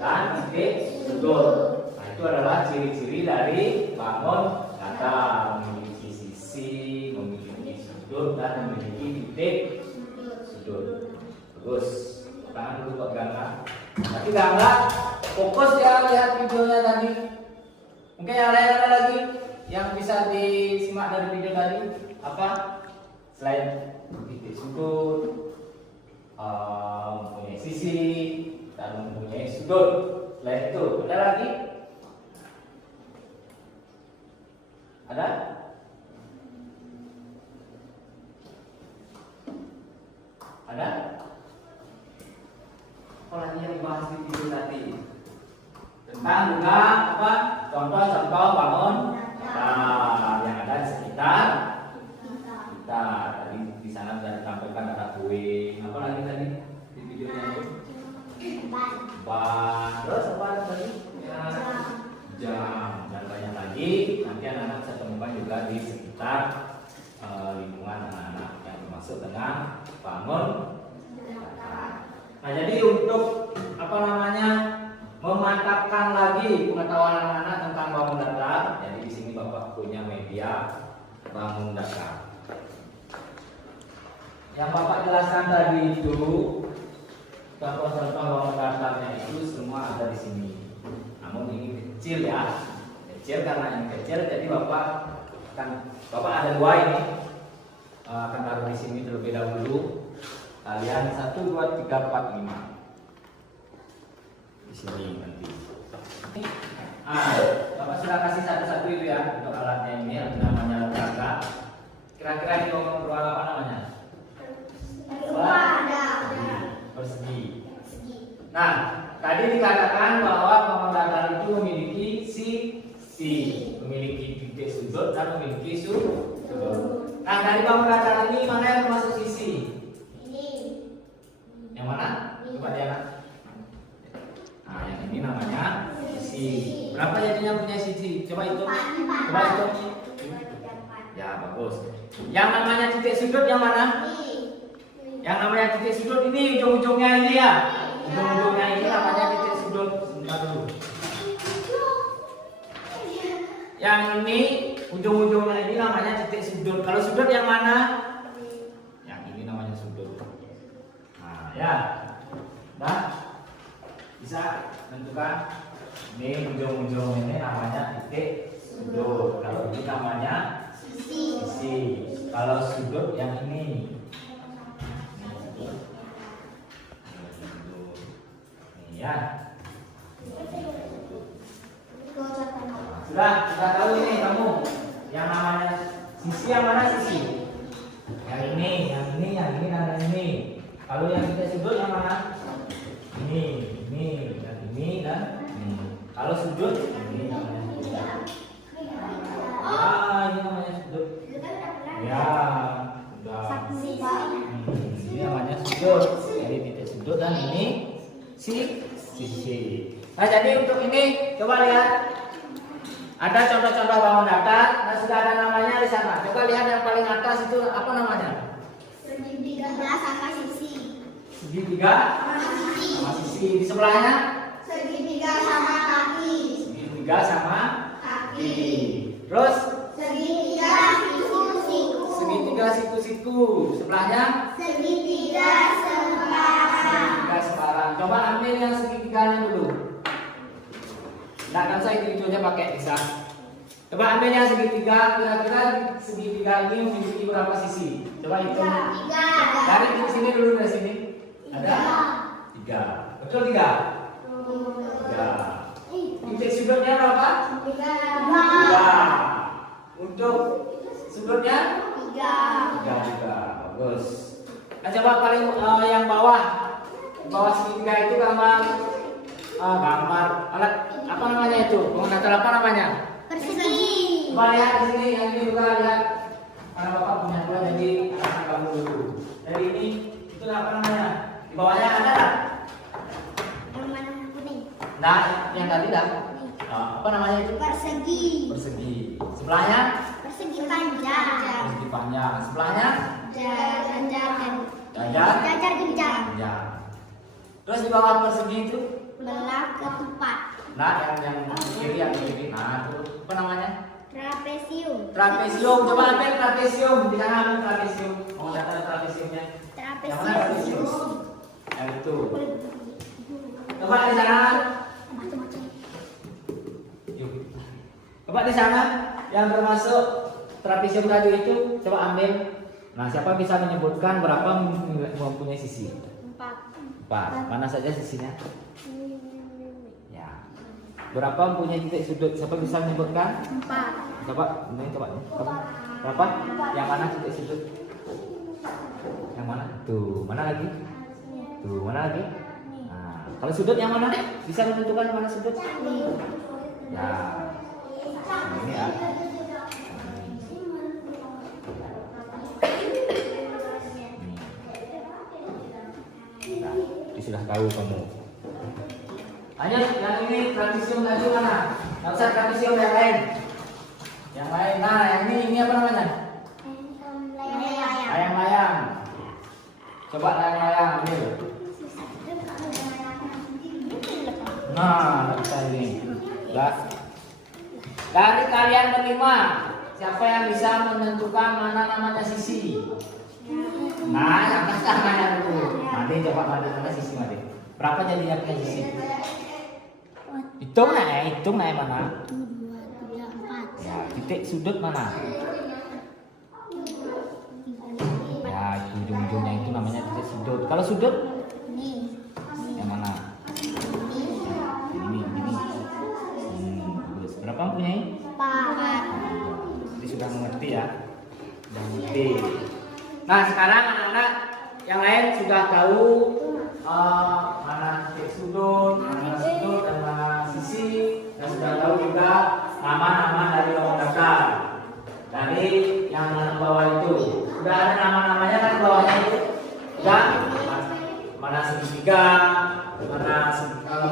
dan titik sudut. Nah, itu adalah ciri-ciri dari bangun datar. Memiliki sisi, memiliki sudut, dan memiliki titik sudut. Bagus. Tangan dulu buat Gangga. Tapi Gangga fokus ya lihat videonya tadi. Mungkin yang lain ada lagi yang bisa disimak dari video tadi apa? Selain titik sudut, mempunyai sisi dan mempunyai sudut. Selain itu ada lagi? Ada? Ada? Apa lagi yang dibahas di video tadi? Tentang juga apa? Contoh-contoh bangun yang ada di sekitar kita. Tadi di sana sudah ditampilkan ada kue. Apa lagi tadi di videonya itu? Ban. Terus apa tadi? Ya, jam dan banyak lagi. Nanti anak-anak bisa temukan juga di sekitar lingkungan anak-anak yang termasuk dengan bangun. Nah, jadi untuk apa namanya memantapkan lagi pengetahuan anak-anak tentang bangun datar, jadi di sini Bapak punya media bangun datar. Yang Bapak jelaskan tadi itu contoh-contoh bangun datarnya itu semua ada di sini. Namun ini kecil ya, kecil karena ini kecil, jadi Bapak ada dua ini akan taruh di sini terlebih dahulu. Kalian 1, 2, 3, 4, 5 di sini nanti. Bapak sudah kasih satu-satu itu ya untuk alatnya ini, namanya Gangga. Kira-kira di ruang apa namanya? Persegi. Nah, tadi dikatakan bahwa bangun datar itu memiliki sisi, memiliki titik sudut dan memiliki sudut. Nah, dari bangun datar ini mana yang termasuk sisi? Yang mana? Coba lihat. Nah, yang ini namanya sisi. Berapa jadinya punya sisi? Coba hitung. Coba hitung. Ya, bagus. Yang namanya titik sudut yang mana? Yang namanya titik sudut ini ujung-ujungnya ini ya. Ujung-ujungnya ini namanya titik sudut. Sebentar dulu. Yang ini ujung-ujungnya ini namanya titik sudut. Kalau sudut yang mana? Yang ini namanya sudut. Nah, ya. Nah, bisa tentukan ini ujung-ujung ini namanya titik sudut. Kalau ini namanya sisi. Kalau sudut yang ini. Ini ya. Sudah tahu ini kamu. Yang namanya sisi yang mana sisi? Yang ini dan yang ini. Kalau yang titik sudut yang mana? Ini dan ini dan ini. Kalau sudut ini namanya sudut. Ini namanya sudut. Ya, sudah. Ini namanya sudut. Jadi titik sudut dan ini sisi. Nah, jadi untuk ini coba lihat. Ada contoh-contoh bangun datar. Nah, sudah ada namanya di sana. Coba lihat yang paling atas itu apa namanya? Segitiga sama sisi. Segitiga sama sisi. Di sebelahnya? Segitiga sama kaki. Segitiga sama kaki. Terus? Segitiga siku-siku. Segitiga siku-siku. Sebelahnya? Segitiga separang. Segitiga separang. Coba ambil yang segitiganya dulu. Nah, kan saya hijaunya pakai bisa. Coba ambil yang segitiga. Kira-kira segitiga ini memiliki berapa sisi? Coba hitung. 3. Dari sini dulu, dari sini. Ada 3. Betul 3? 3. Titik sudutnya berapa? 3. Untuk sudutnya? 3 juga. Bagus. Nah, coba paling yang bawah. Bawah segitiga itu gambar alat apa namanya itu? Bangun datar apa namanya? Persegi. Coba lihat di sini, yang ini juga lihat. Karena Bapak punya dua, jadi akan kamu dulu. Dari ini itu apa namanya? Di bawahnya ada tak? Yang mana kuning? Nah, yang tadi dah. Apa namanya itu? Persegi. Persegi. Sebelahnya? Persegi panjang. Persegi panjang. Sebelahnya? Jajar genjang. Ya. Terus di bawah persegi itu? Belah ketupat. Nah, yang kiri. Nah, itu apa namanya? Trapesium. Trapesium, coba ambil trapesium. Di sana ambil trapesium. Mau data trapesiumnya? Yang mana trapesium? Yang itu. Coba di sana. Yuk. Coba di sana yang termasuk trapesium tadi itu coba ambil. Nah, siapa bisa menyebutkan berapa mempunyai sisi? 4. Mana saja sisinya? Ya. Berapa mempunyai titik sudut? Siapa bisa menyebutkan? 4. Coba, ini coba. Berapa? Yang mana titik sudut? Yang mana? Tuh, mana lagi? Tuh, mana lagi? Nah, kalau sudut yang mana? Bisa menentukan mana sudut? Ya. Nah, ini ya. Nah, sudah tahu kamu. Hanya yang ini trapesium tadi mana? Nggak usah trapesium yang lain. Yang lain. Nah, yang ini apa namanya? Layang-layang. Coba layang-layang ambil. Nah, bisa ini. Dari kalian berlima, siapa yang bisa menentukan mana namanya sisi? Nah, yang tangannya dulu. Mati coba mana sisi mati. Berapa jadinya punya sisi? Hitung naik mana? 1, 2, 3, 4. Ya, titik sudut mana? Ya, itu ujung-ujungnya itu namanya titik sudut. Kalau sudut? Yang mana? Ini. Bagus. Berapa mempunyai? 4. Jadi sudah mengerti ya. Sudah mengerti. Nah, sekarang anak-anak yang lain sudah tahu mana titik sudut, dan mana sisi, dan sudah tahu juga nama-nama dari lubang datar. Dari yang bawah itu sudah ada nama-namanya kan bawahnya itu. Sudah mana segitiga, mana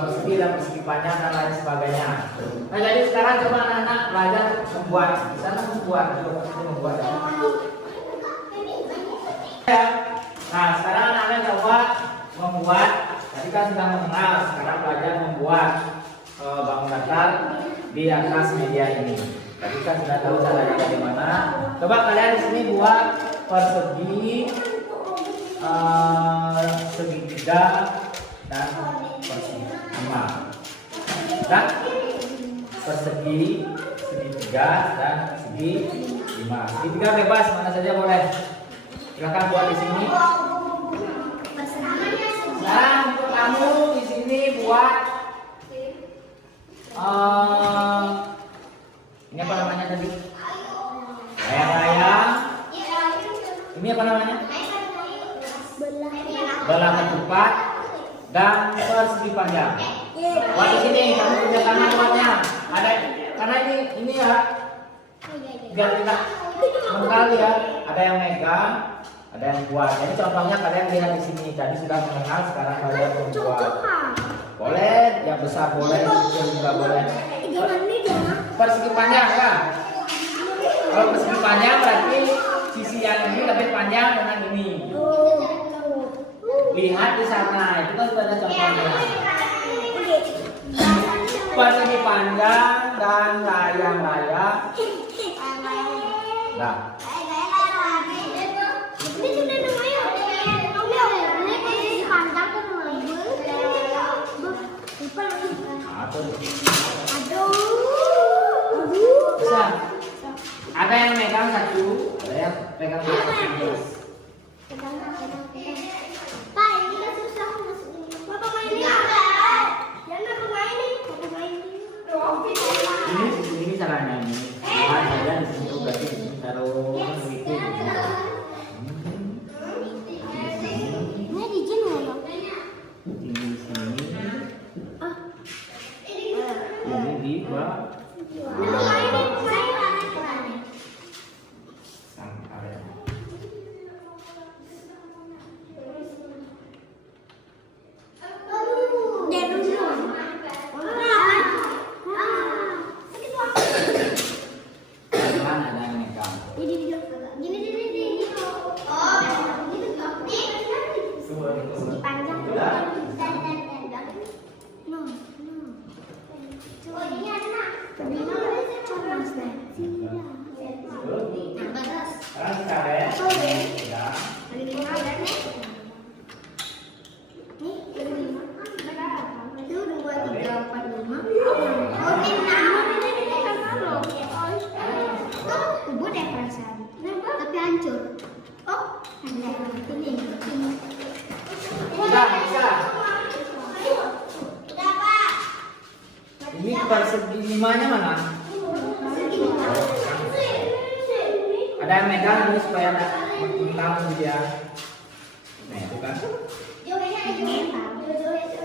persegi dan persegi panjang dan lain sebagainya. Nah, jadi sekarang coba anak-anak belajar membuat. Di sana membuat. Nah, sekarang anak-anak coba membuat. Tadi kan sudah mengenal, sekarang belajar membuat bangun datar di atas media ini. Tadi kan sudah tahu caranya bagaimana. Coba kalian di sini buat persegi, segitiga, dan persegi 5. Dan persegi, segitiga, dan segi 5. Segitiga bebas, mana saja boleh. Silakan buat di sini. Nah, untuk kamu di sini buat ini apa namanya tadi? Layang-layang. Ini apa namanya? Belah ketupat dan persegi panjang. Buat di sini kamu punya tangan buatnya. Ada karena ini ya. Biar tidak mengkali ya. Ada yang megang. Ada yang buat. Jadi contohnya kalian lihat di sini. Tadi sudah mengenal, sekarang kalian membuat. Boleh, yang besar boleh, kecil juga boleh. Persegi panjang ya. Kalau persegi panjang berarti sisi yang ini lebih panjang dengan ini. Lihat di sana, itu kan sudah ada contohnya. Persegi panjang dan layang-layang. Nah. Bisa. Ada yang megang satu, ada yang pegang satu. Pak, ini kan susah masukin. Bapak mainin. Jangan aku mainin. Bapak mainin. Ini caranya ini. Ada di sini berarti taruh itu. Ini izin nggak ya? Ini di sini. Ini di bawah. Ya. Ada 5 ada nih. Nih, ada 5. Itu 2, 3, 4, 5. Oh, ini 6. Ini kan belum. Tuh, kubur deh perasaan. Tapi hancur. Oh, ada ini. Bisa, bisa. Udah, Pak. Ini persegi 5-nya mana? Ada yang megang ini supaya ada tentang dia. Nah, itu kan.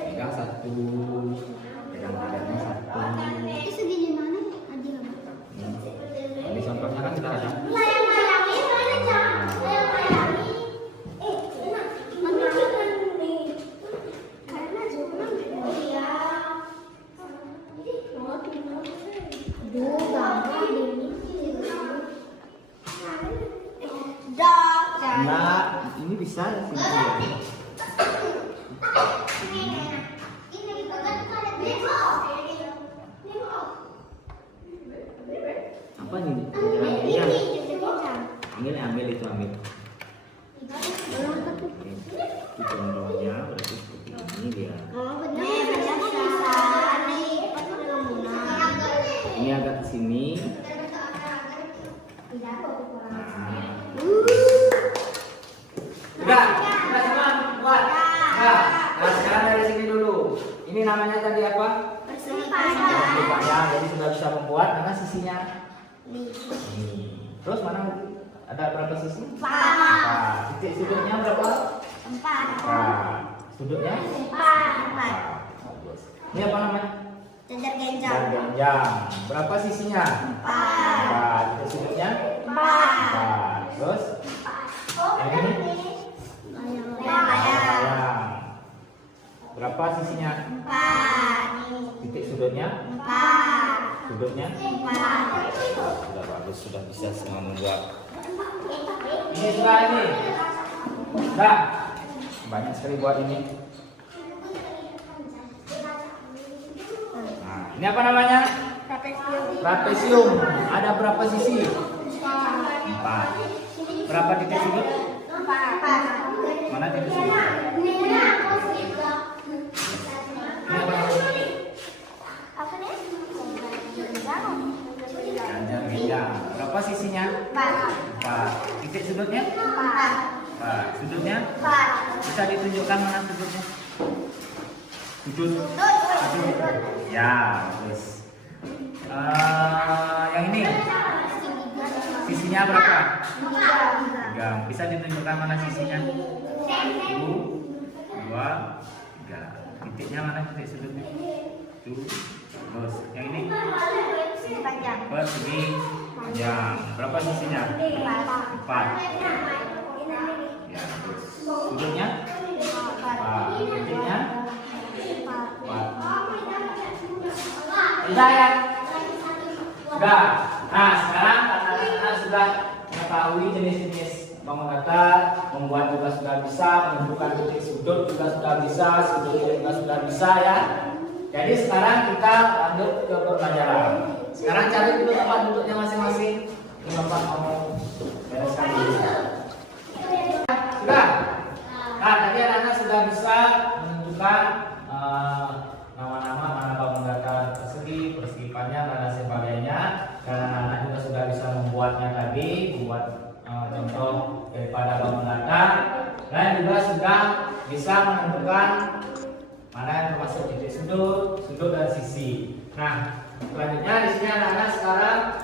Pegang 1. Pegang tangannya 1. Itu segini mana? Ada nggak? Di contohnya kan sudah ada. Nah, ini bisa sih. Apa nih? Iya. Ambil itu ambil. Itu contohnya berarti seperti ini dia. Ini agak ke sini. Udah semua buat. Nah, sekarang dari sini dulu. Ini namanya tadi apa? Ya, jadi sudah bisa membuat mana sisinya? Ini. Terus mana? Ada berapa sisi? 4. Titik sudutnya berapa? 4. Sudutnya? 4. Bagus. Ini apa namanya? Cacar Dan genjang. Berapa sisinya? 4. Titik sudutnya? 4. Terus? Yang ini? Layang. Berapa sisinya? 4. Titik sudutnya? 4. Sudutnya? 4. Sudah bagus, sudah bisa semua membuat. Ini sudah ini. Sudah. Banyak sekali buat ini. Nah, ini apa namanya? Trapesium. Ada berapa sisi? 4. Berapa titik sudut? 4. Mana titik sudut? Ini apa? Ganjang. Berapa sisinya? 4. Titik sudutnya? 4. Sudutnya? 4. Bisa ditunjukkan mana sudutnya? Sudut. Ya, bagus. Yang ini? Sisinya berapa? 3. Bisa ditunjukkan mana sisinya? 1, 2, 3. Titiknya mana titik sudutnya? Tuh. Terus yang ini? Persegi panjang. Berapa sisinya? 4. Ya, terus. Sudutnya? 4. Titiknya? 4. Sudah ya? Sudah. Nah, sekarang karena sudah mengetahui jenis-jenis bangun datar, membuat juga sudah bisa, menentukan titik sudut juga sudah bisa, sudutnya juga sudah bisa ya. Jadi sekarang kita lanjut ke pembelajaran. Sekarang cari dulu tempat duduknya masing-masing. Ini Bapak mau bereskan dulu. Sudah? Nah, tadi anak-anak sudah bisa menentukan nama-nama mana bangun datar persegi, persegi panjang dan sebagainya. Dan anak-anak juga sudah bisa membuatnya tadi, membuat contoh daripada bangun datar, dan juga sudah bisa menentukan mana yang termasuk titik sudut, sudut dan sisi. Nah, selanjutnya di sini anak-anak sekarang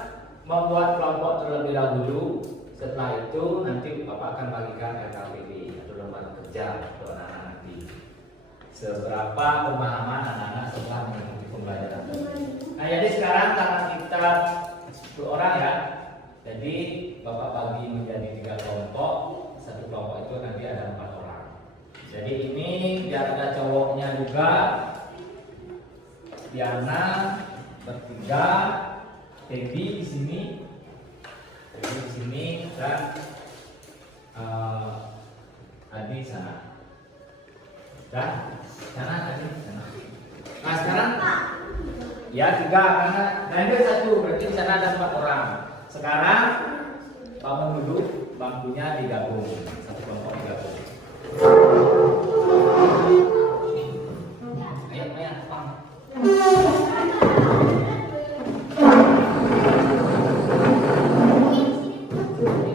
membuat kelompok terlebih dahulu. Setelah itu nanti Bapak akan bagikan LKPD atau lembaga kerja untuk anak-anak nanti. Seberapa pemahaman anak-anak setelah mengikuti pembelajaran. Nah, jadi sekarang karena kita 10 orang ya, jadi Bapak bagi menjadi 3 kelompok. Satu kelompok itu nanti ada 4 orang. Jadi ini biar ada cowoknya juga. Diana bertiga, Tebi di sini, dan Adi sana. Dan sana Adi sana. Nah sekarang ya 3 karena dan itu 1 berarti di sana ada 4 orang. Sekarang bangun dulu, bangkunya digabung, satu kelompok digabung. Ayo, Pang.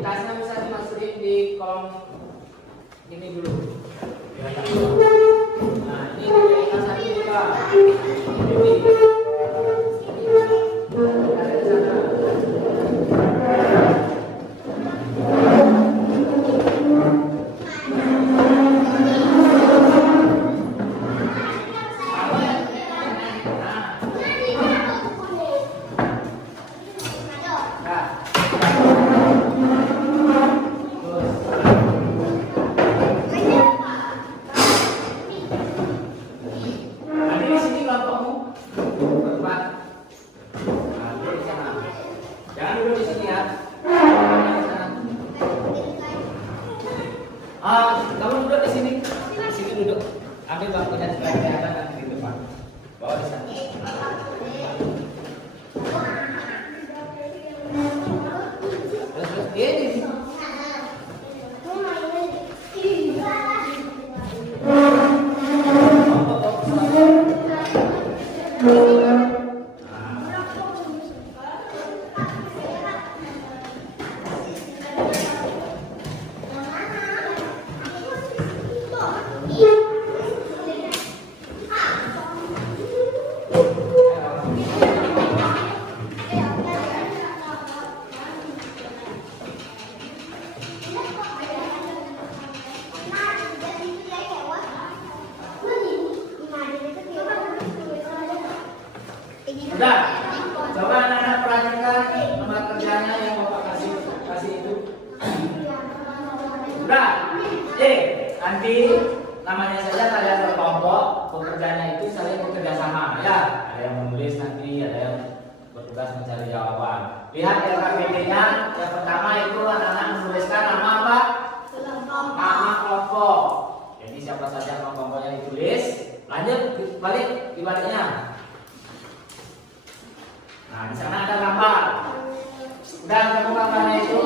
Tasnya bisa dimasukin di kolom ini dulu. Nah, ini kita satu juga. Ini. Ada di sana. Kamu duduk di sini. Di sini duduk. Ambil bangkunya supaya kelihatan nanti di depan. Bawa di sana. Terus ini. Sudah, coba anak-anak perhatikan nomor kerjanya yang Bapak kasih itu. Sudah, nanti namanya saja kalian berkelompok, pekerjaannya itu saling bekerja sama, ya. Ada yang menulis nanti, ada yang bertugas mencari jawaban. Lihat LKPD-nya, yang pertama itu anak-anak menuliskan nama apa? Nama kelompok. Jadi siapa saja kelompoknya ditulis. Lanjut, balik dibaliknya. Nah, di sana ada gambar. Udah ketemu gambarnya itu?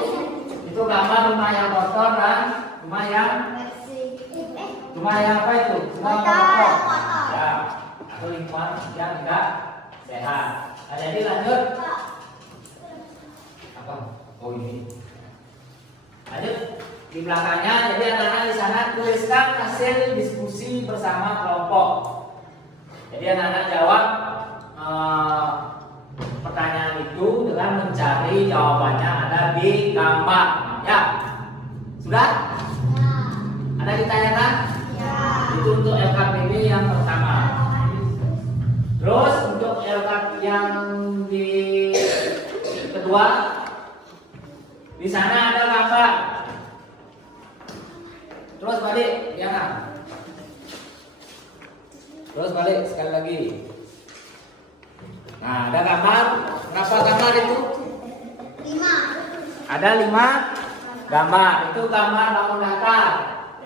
Itu gambar rumah yang kotor dan rumah yang apa itu? Rumah yang kotor. Ya, atau lingkungan yang tidak sehat. Nah, jadi lanjut. Apa? Oh ini. Lanjut di belakangnya. Jadi anak-anak di sana tuliskan hasil diskusi bersama kelompok. Jadi anak-anak jawab pertanyaan itu dengan mencari jawabannya ada di gambar. Ya, sudah? Ada ditanyakan? Ya. Itu untuk LKPD yang pertama. Terus untuk LKPD yang di kedua, di sana ada gambar. Terus balik, ya kan? Terus balik sekali lagi. Nah, ada gambar. Berapa gambar itu? 5. Ada 5 gambar. Itu gambar bangun datar.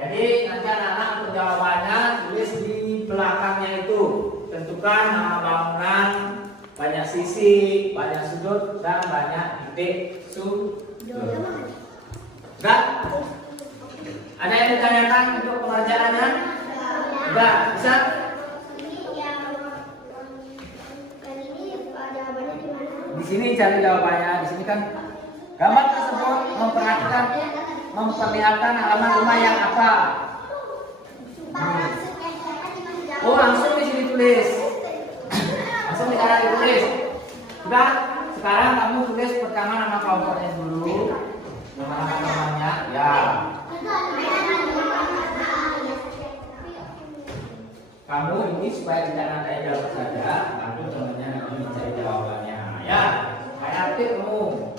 Jadi nanti anak-anak untuk jawabannya tulis di belakangnya itu. Tentukan nama bangunan, banyak sisi, banyak sudut, dan banyak titik sudut. Enggak? Ada yang ditanyakan untuk pengerjaannya? Enggak? Bisa? Di sini cari jawabannya. Di sini kan gambar tersebut memperlihatkan halaman rumah yang apa? Oh, langsung di sini tulis. Langsung di sana ditulis. Sudah, sekarang kamu tulis pertama nama kelompoknya dulu. Nama namanya, ya. Kamu ini supaya tidak nanti jawab saja, lalu temannya nanti mencari jawabannya. Ya, kayak aktif kamu.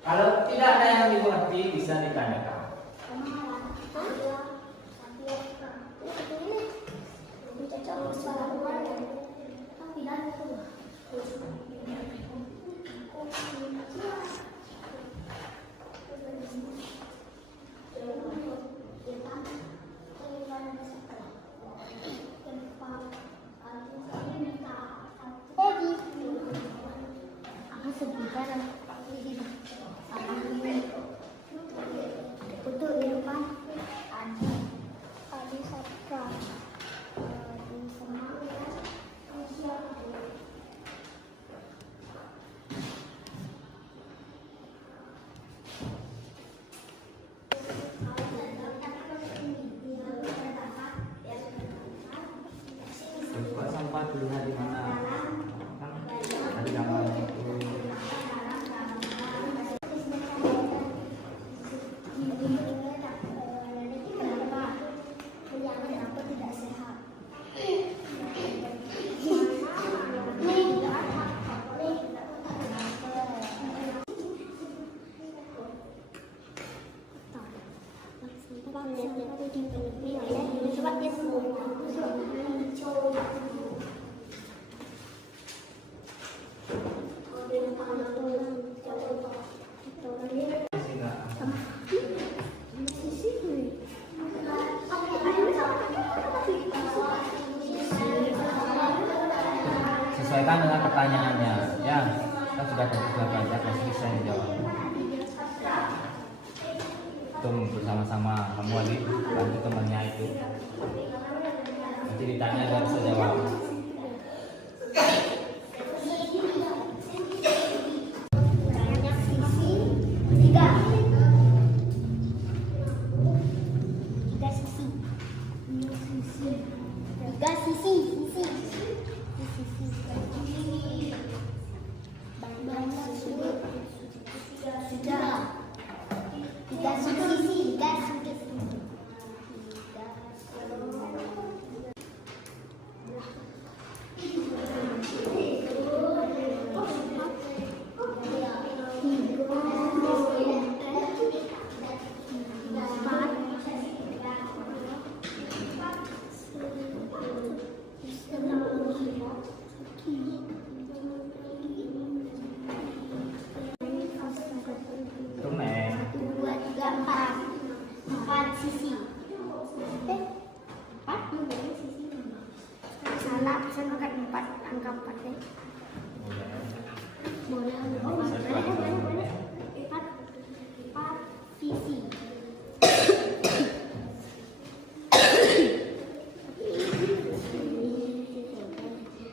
Kalau tidak ada yang dimengerti bisa ditanyakan. Coba lihat dulu. Sesuaikan dengan pertanyaannya. Ya, kita sudah belajar, pasti bisa dijawab. Hitung bersama-sama, kamu adik bantu temannya itu. Nanti ditanya dia bisa jawab. Hitung nih. 1, 2, 3, 4 sisi. 4 sisi. Salah, saya makan 4 angka 4 deh. Boleh. Oh, boleh. 4 sisi.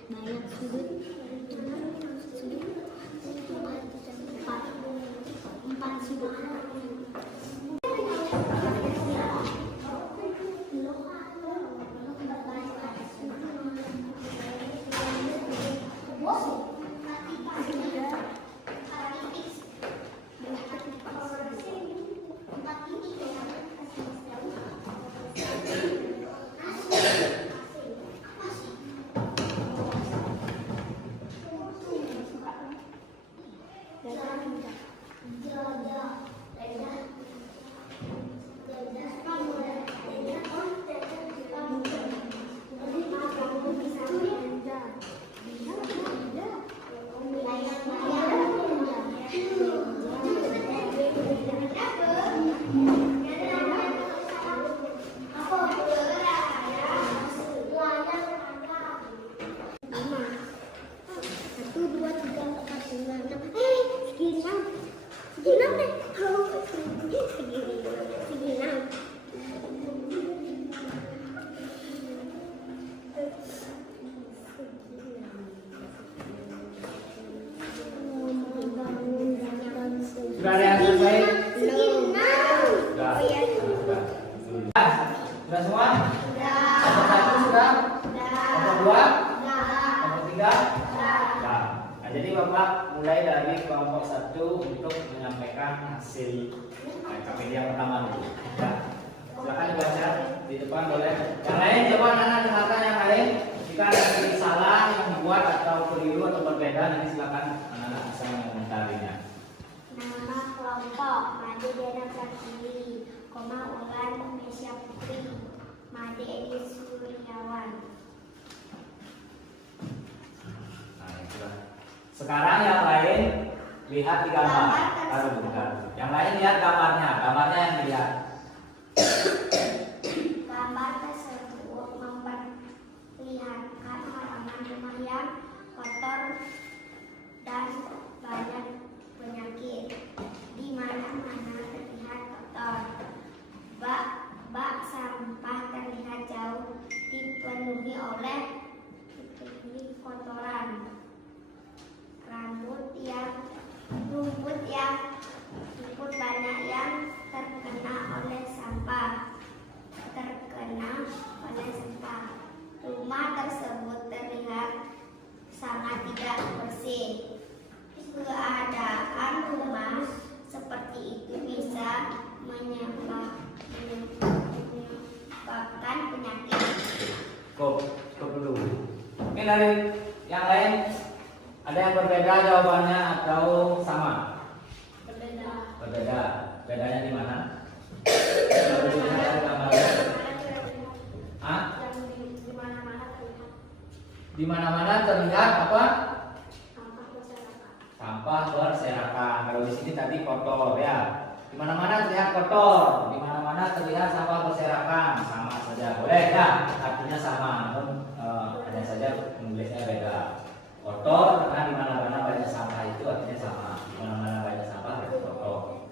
Banyak sudut. 4 sudut. Sudah ada yang selesai? Sudah. Sudah semua? Nomor 1 sudah? Nomor 2? Nomor 3? Sudah. Nah, jadi Bapak mulai dari kelompok 1 untuk menyampaikan hasil media pertama dulu. Ya. Silakan dibaca di depan boleh. Yang lain coba anak-anak dengarkan yang lain. Jika ada yang salah yang dibuat atau keliru atau berbeda nanti silakan anak-anak bisa mengomentarinya. Nama kelompok Made Diana Pratiwi, Ulan Mesya Putri, Made Edi Suryawan. Nah, itulah. Sekarang yang lain lihat di gambar. Taruh bentar. Yang lain lihat gambarnya. Gambarnya yang dilihat. Gambar tersebut memperlihatkan halaman rumah yang kotor dan banyak penyakit. Di mana-mana terlihat kotor. Bak sampah terlihat jauh dipenuhi oleh kotoran. Rumput banyak yang terkena oleh sampah. Rumah tersebut terlihat sangat tidak bersih. Keadaan rumah seperti itu bisa menyebabkan penyakit. Cukup dulu. Ini dari yang lain ada yang berbeda jawabannya atau sama? Berbeda. Bedanya di mana? Kalau dilihat dari gambar sini tadi kotor ya. Di mana-mana terlihat kotor, di mana-mana terlihat sampah berserakan, sama saja boleh ya, artinya sama, namun hanya saja menulisnya beda. Kotor karena di mana-mana banyak sampah itu artinya sama, di mana-mana banyak sampah itu kotor.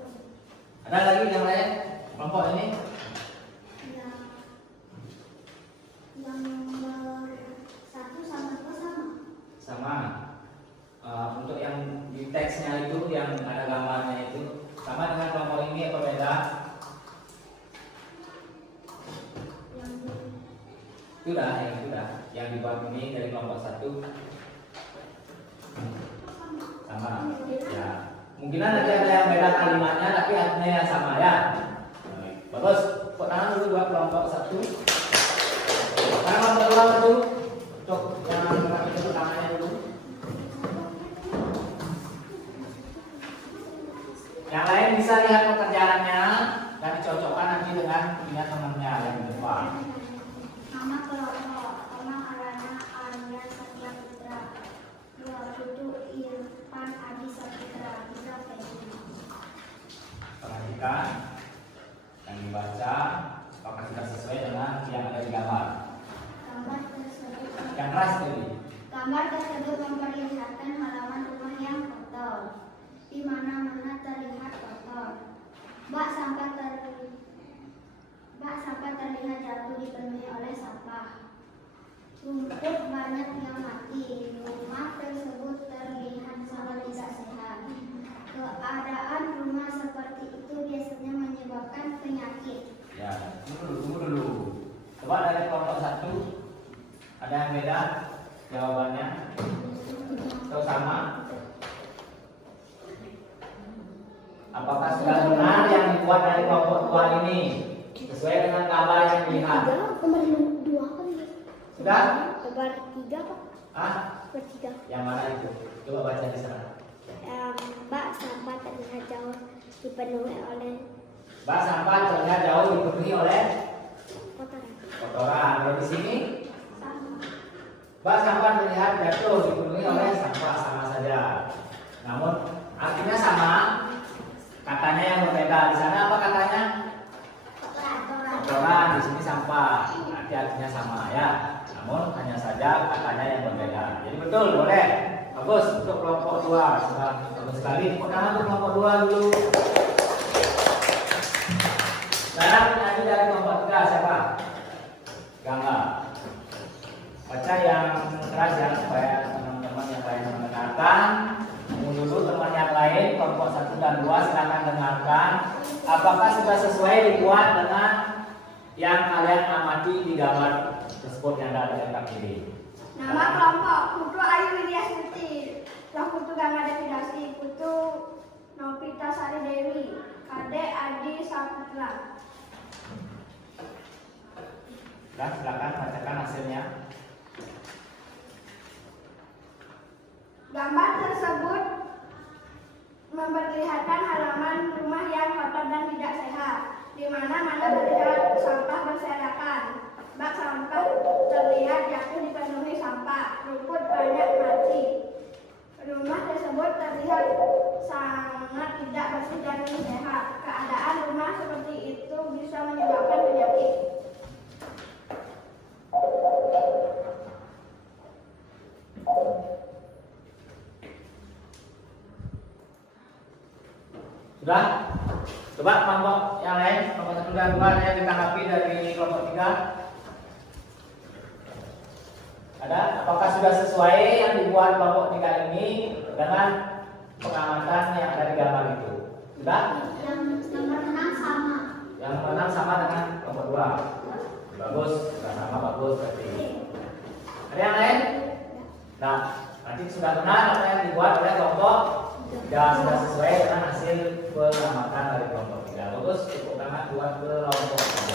Ada lagi yang lain kelompok ini? Yang nomor 1 sama 2 sama. Sama. Untuk yang di teksnya itu yang ada gambarnya itu sama dengan kelompok ini apa beda? Sudah, yang dibuat ini dari kelompok 1 sama. Ya, mungkin nanti ada yang beda kalimatnya, tapi artinya yang sama ya. Bagus, tepuk tangan dulu buat kelompok 1. Sekarang kelompok 2 dulu. Untuk yang tepuk tangannya dulu. Yang lain bisa lihat pekerjaannya dan dicocokkan nanti dengan punya temannya yang di depan. Nama kelompok, Oma Arana, Arya, Satya Putra, 2 Putu, Irfan, Adi, Sapitra, 3 Febri. Perhatikan yang dibaca, apakah sudah sesuai dengan yang ada di gambar. Yang keras tadi. Gambar tersebut memperlihatkan halaman rumah yang kotor. Di mana-mana terlihat kotor. Bak sampah terlihat jatuh dipenuhi oleh sampah. Rumput banyak yang mati. Rumah tersebut terlihat sangat tidak sehat. Keadaan rumah seperti itu biasanya menyebabkan penyakit. Ya, tunggu dulu. Coba dari kelompok 1 ada yang beda jawabannya? Atau sama? Apakah sudah benar yang dibuat dari kelompok 2 ini sesuai dengan gambar yang dilihat? Gambar 2 kan ya? Sudah? Gambar 3 Pak? Ah, Gambar 3. yang mana itu? Coba baca di sana. Bak sampah terlihat jauh dipenuhi oleh Bak sampah terlihat jauh dipenuhi oleh kotoran. kotoran. Kalau di sini, Sama. bak sampah terlihat jatuh dipenuhi oleh sampah, sama saja. Namun artinya sama, katanya yang berbeda. Di sana apa katanya? Kotoran, di sini sampah. Nanti artinya sama ya. Namun hanya saja katanya yang berbeda. Jadi betul, boleh. Bagus untuk kelompok 2. Sudah bagus sekali. Tepuk tangan untuk kelompok 2 dulu. Sekarang lanjut dari kelompok 3 siapa? Gangga. Baca yang keras ya supaya teman-teman yang lain mendengarkan. Dulu teman yang lain kelompok 1 dan 2 silakan dengarkan. Apakah sudah sesuai dibuat dengan yang kalian amati di gambar tersebut yang ada di dekat kiri? Nama kelompok Putu Ayu Widya Stuti, yang Putu Gangga Devidasi, Putu Novita Sari Dewi, Kade Adi Saputra. Dan silakan bacakan hasilnya. Gambar tersebut memperlihatkan halaman rumah yang kotor dan tidak sehat. Di mana-mana terlihat sampah berserakan. Bak sampah terlihat jatuh dipenuhi sampah. Rumput banyak mati. Rumah tersebut terlihat sangat tidak bersih dan sehat. Keadaan rumah seperti itu bisa menyebabkan penyakit. Sudah? Coba kelompok yang lain, kelompok 1 dan 2 ada yang ditanggapi dari kelompok 3? Ada? Apakah sudah sesuai yang dibuat kelompok 3 ini dengan pengamatan yang ada di gambar itu? Sudah? Yang nomor 6 sama. Yang nomor 6 sama dengan kelompok 2. Bagus, sudah sama, bagus berarti. Ada yang lain? Nah, nanti sudah benar apa yang dibuat oleh kelompok dan sudah sesuai dengan hasil pengamatan dari kelompok 3. Bagus, tepuk tangan buat kelompok 3.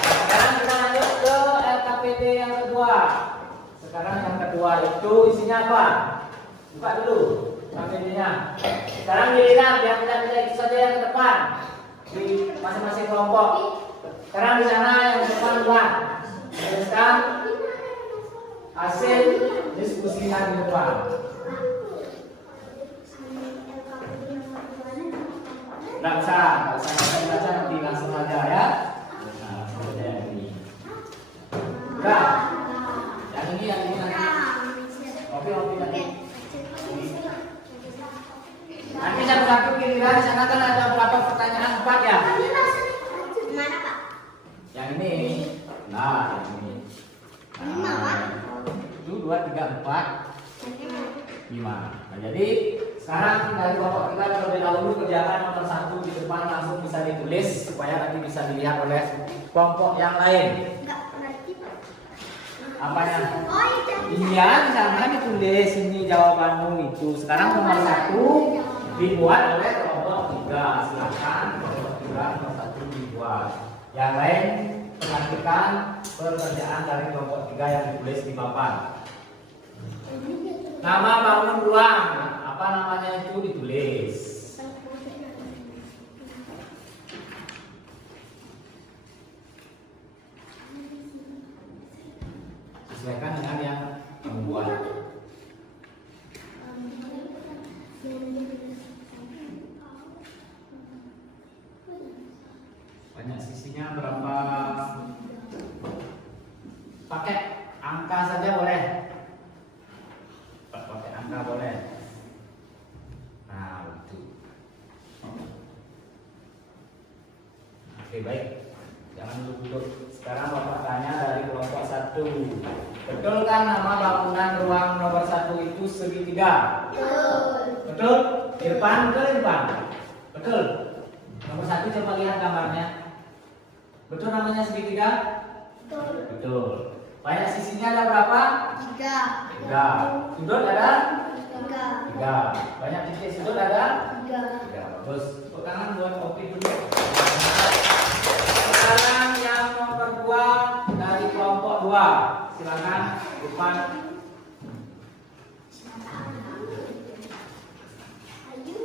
Sekarang kita lanjut ke LKPD yang kedua. Sekarang yang kedua itu isinya apa? Buka dulu LKPD-nya. Sekarang dilihat yang tidak itu saja yang ke depan di masing-masing kelompok. Sekarang di sana yang ke depan buat tuliskan hasil diskusinya di depan. Nggak usah baca, nanti langsung saja ya. Nah, langsung saja yang ini. Udah. Yang ini nanti. Oke nanti. Nanti satu-satu kira-kira di sana kan ada berapa pertanyaan? 4 ya? Mana Pak? Yang ini. Nah, yang ini. Nah, 1, 2, 3, 4, 5. Nah, jadi sekarang dari kelompok kita terlebih dahulu kerjakan nomor 1 di depan langsung bisa ditulis supaya nanti bisa dilihat oleh kelompok yang lain. Enggak ngerti Pak. Apanya? Oh itu. Iya, di sana ditulis ini jawabanmu itu. Sekarang nomor 1 dibuat oleh kelompok 3. Silakan kelompok 3 nomor 1 dibuat. Yang lain perhatikan pekerjaan dari kelompok 3 yang ditulis di papan. Nama bangun ruang, apa namanya itu ditulis. Sesuaikan dengan yang membuat. Banyak sisinya berapa? Pakai angka saja boleh. Pakai angka boleh. Nah, itu. Oke, baik. Jangan duduk-duduk. Sekarang Bapak tanya dari kelompok 1. Betul kan nama bangunan ruang nomor 1 itu segitiga? Betul. Irfan, betul Irfan? Betul. Nomor 1 coba lihat gambarnya. Betul namanya segitiga? Betul. Banyak sisinya ada berapa? 3. Sudut ada? 3. Banyak titik sudut ada? 3. Bagus. Tepuk tangan buat kopi dulu. Sekarang yang nomor 2 dari kelompok 2. Silakan Irfan.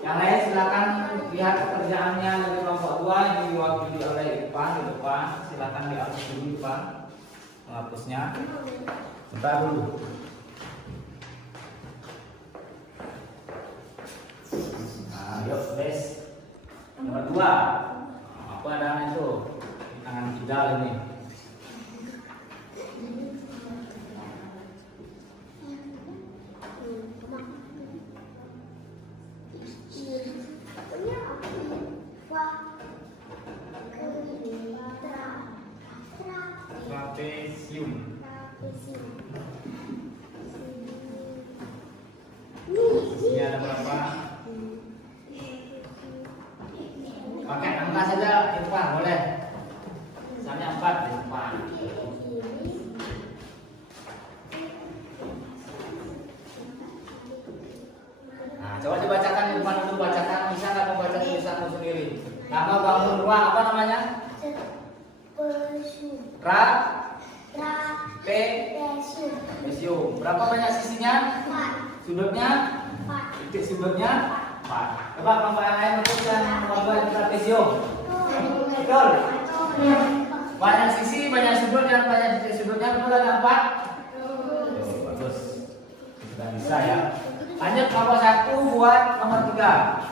Yang lain silakan lihat pekerjaannya dari kelompok 2 yang diwakili oleh Irfan di depan. Silakan dihapus dulu Irfan. Menghapusnya. Bentar dulu. Nah, yuk tulis. Nomor 2. Apa adanya itu? Tangan kidal ini. Trapesium. Ini ada berapa? Pakai angka saja Irfan, boleh. Misalnya 4 di depan. Nah, coba dibacakan Irfan dulu, bacakan. Bisa nggak membaca tulisanmu sendiri? Nama bangun ruang apa namanya? Trapesium. Berapa banyak sisinya? Sudutnya? Titik sudutnya? 4. Coba kelompok yang lain menuliskan membuat trapesium. Betul. Banyak sisi, banyak sudut dan banyak titik sudutnya. Betul ada 4? Bagus. Sudah bisa ya. Lanjut kelompok 1 buat nomor 3.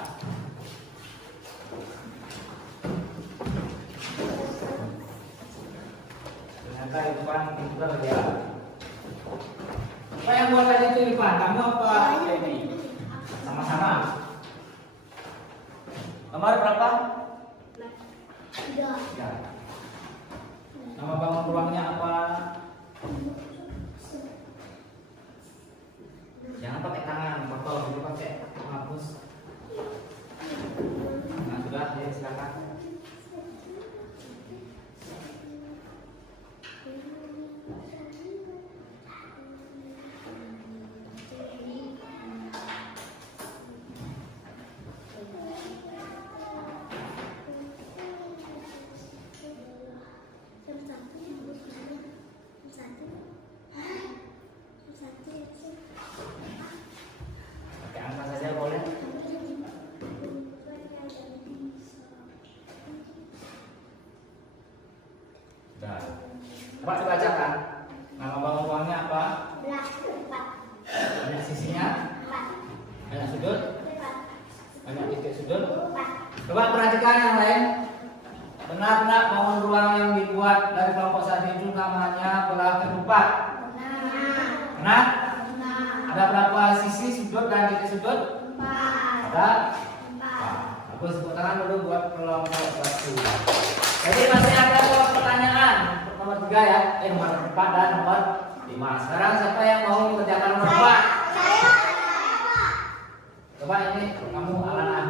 Ternyata Irfan pintar dia. Apa yang buat tadi itu Irfan? Kamu apa ini? Sama-sama. Nomor berapa? 3. Nama bangun ruangnya apa? Jangan pakai tangan, botol dulu pakai penghapus. Nah sudah, ya silakan. Pakai angka saja boleh. Sudah. Coba dibacakan. Nama bangun ruangnya apa? Banyak sisinya? Banyak sudut? Banyak titik sudut? Coba perhatikan yang lain. Benar tidak bangun ruang yang dibuat dari kelompok 1 itu namanya belah ketupat? Benar. Ada berapa sisi sudut dan titik sudut? 4. Ada 4. Aku sebut tangan dulu buat kelompok 1. Jadi masih ada dua pertanyaan. Nomor 3 ya, nomor 4 dan nomor 5. Sekarang siapa yang mau mengerjakan nomor 4? Saya. Coba ini kamu Alan.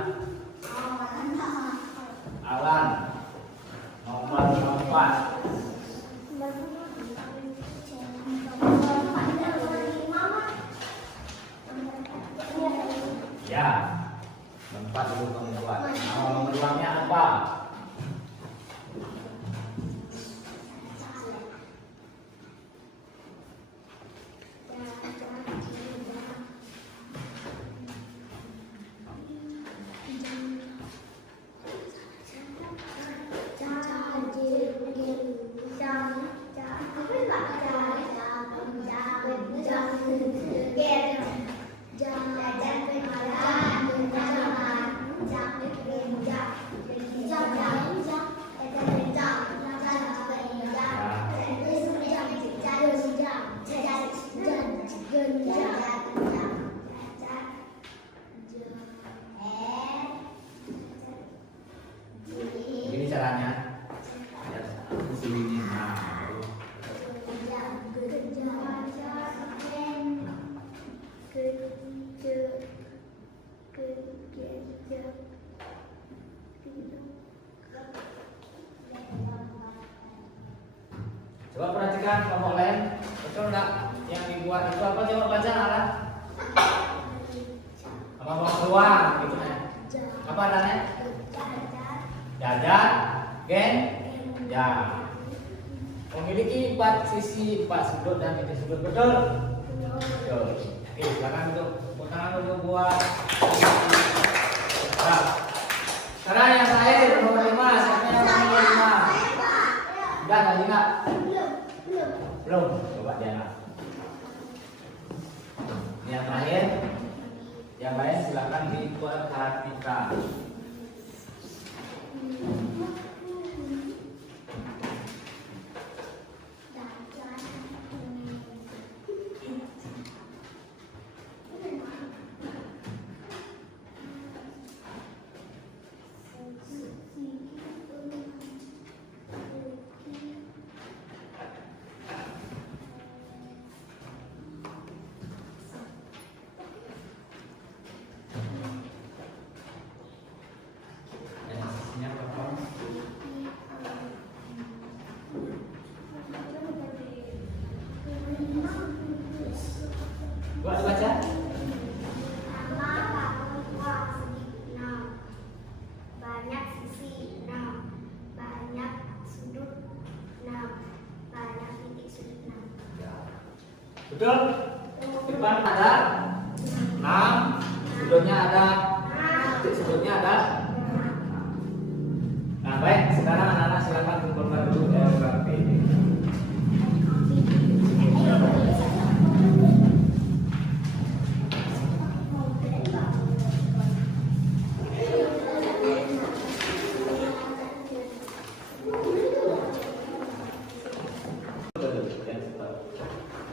Alan. Nomor 4. Ya. Nomor 4 dulu kamu buat. Nomor 2-nya apa? Begini caranya. Sini. Nah, coba perhatikan kelompok lain. Betul enggak yang dibuat itu apa? Coba baca Alan. Kelompok ruang gitu ya. Apa namanya? Jajar, gen, ya. Memiliki 4 sisi, 4 sudut dan titik sudut, betul? Betul. Oke, silakan untuk tangan dulu buat. Nah, sekarang yang terakhir nomor 5, siapa yang nomor 5? Udah tadi nggak? Belum. Coba Diana. Ini yang terakhir. Yang lain silakan diperhatikan. Buat baca. Banyak sisi 6, banyak sudut 6, banyak titik sudut 6. Betul? Depan ada 6, sudutnya ada, titik sudutnya ada. Nah baik, sekarang anak-anak silakan kumpulkan dulu LKP ini.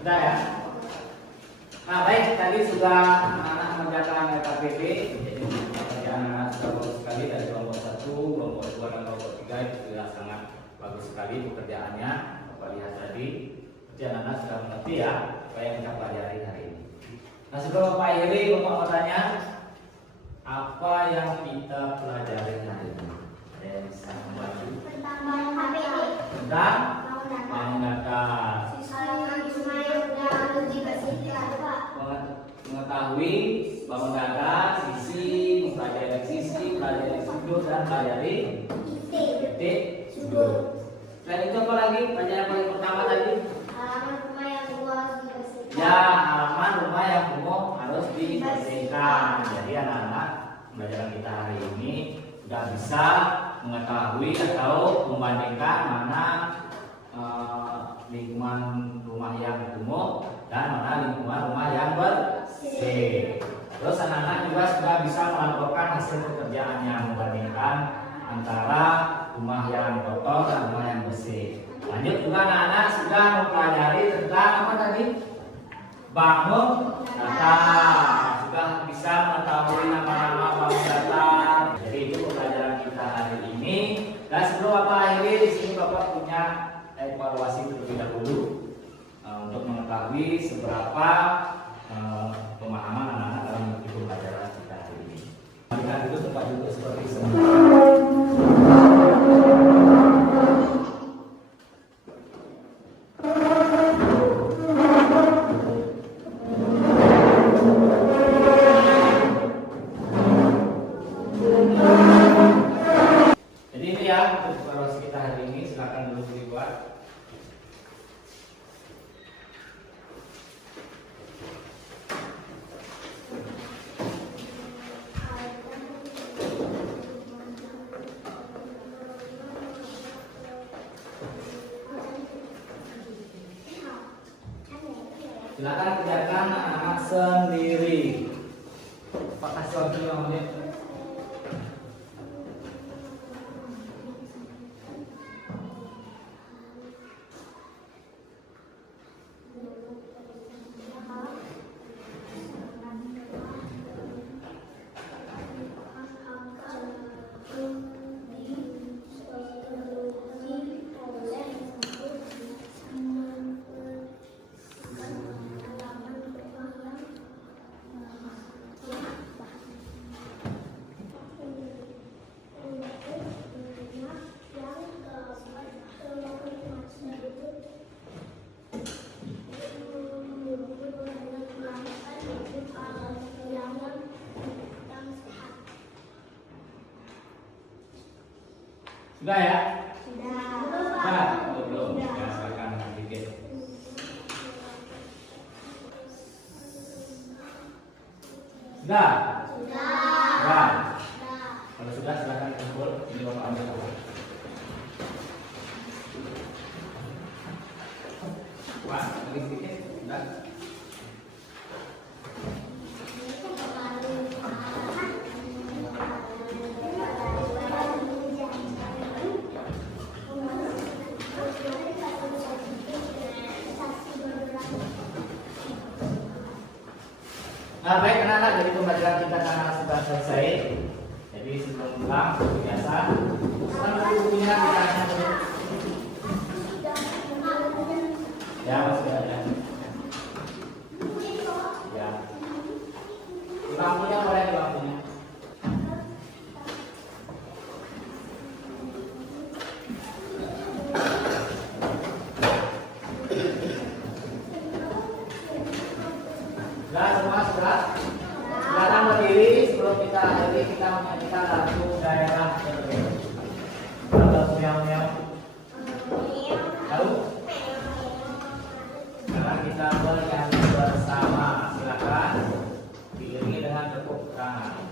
Sudah ya? Nah baik, tadi sudah anak-anak mengerjakan LKPD. Jadi pekerjaan anak sudah bagus sekali dari kelompok 1, kelompok 2 dan kelompok 3 itu sudah sangat bagus sekali pekerjaannya. Bapak lihat tadi, jadi anak-anak sudah mengerti ya apa yang kita pelajari hari ini. Nah sebelum Bapak akhiri, Bapak mau tanya, apa yang kita pelajari hari ini? Ada yang bisa membantu? Tentang bangun datar. Mengetahui bangun datar, sisi, mempelajari sisi, mempelajari sudut dan mempelajari titik sudut. Selain itu apa lagi? Pelajaran paling pertama tadi? Halaman rumah yang luas dibersihkan. Ya, halaman rumah yang kumuh harus dibersihkan. Jadi anak-anak pelajaran kita hari ini sudah bisa mengetahui atau membandingkan mana lingkungan rumah yang kumuh dan mana lingkungan rumah yang bersih. Terus anak-anak juga sudah bisa melaporkan hasil pekerjaannya, membandingkan antara rumah yang kotor dan rumah yang bersih. Lanjut juga anak-anak sudah mempelajari tentang apa tadi? Bangun datar. Sudah bisa mengetahui nama-nama bangun datar. Jadi itu pelajaran kita hari ini. Dan sebelum Bapak akhiri, di sini Bapak punya evaluasi terlebih dahulu untuk mengetahui seberapa pemahaman anak-anak dalam mengikuti pelajaran kita hari ini. Kita duduk tempat duduk seperti semula. Jadi ini ya untuk evaluasi kita hari ini. Silakan dulu dibuat. Silakan kerjakan anak-anak sendiri. Pak kasih waktu 5 menit. Sudah ya? Sudah. Belum. Ya, silakan sedikit. Sudah. Sudah. Kalau sudah silakan kumpul. Ini Bapak ambil dulu. Pak, lagi sedikit. Sudah. Nah, baik anak-anak, jadi pembelajaran kita karena sudah selesai. Jadi sebelum pulang, seperti biasa, sekarang bukunya kita akan ya, masih ada. Ya. Di bangkunya boleh di bangkunya. Sudah semua sudah? Silakan berdiri sebelum kita akhiri, kita menyanyikan lagu daerah lagu miau-miau. Tahu? Sekarang kita bernyanyi bersama. Silakan diiringi dengan tepuk tangan.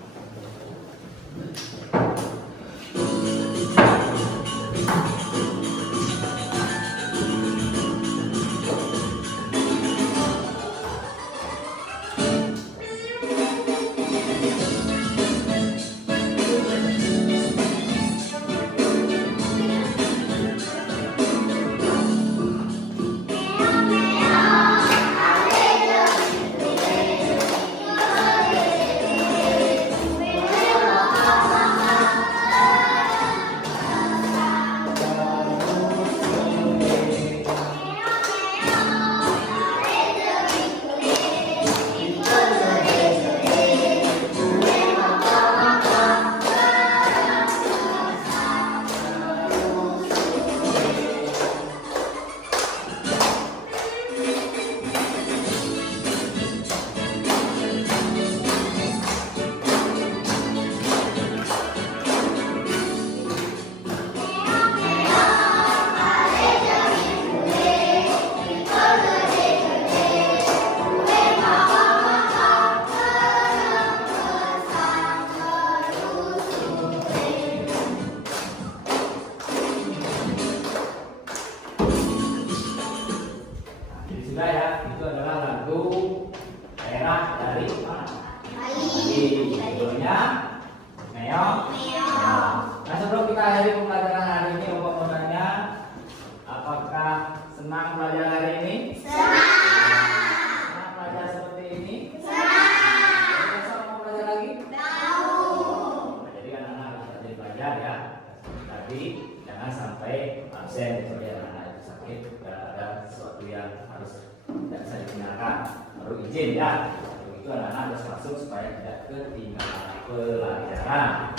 Jadi jangan sampai absen kecuali anak-anak itu sakit dan ada sesuatu yang harus tidak bisa ditinggalkan, baru izin ya. Begitu anak-anak harus masuk supaya tidak ketinggalan pelajaran.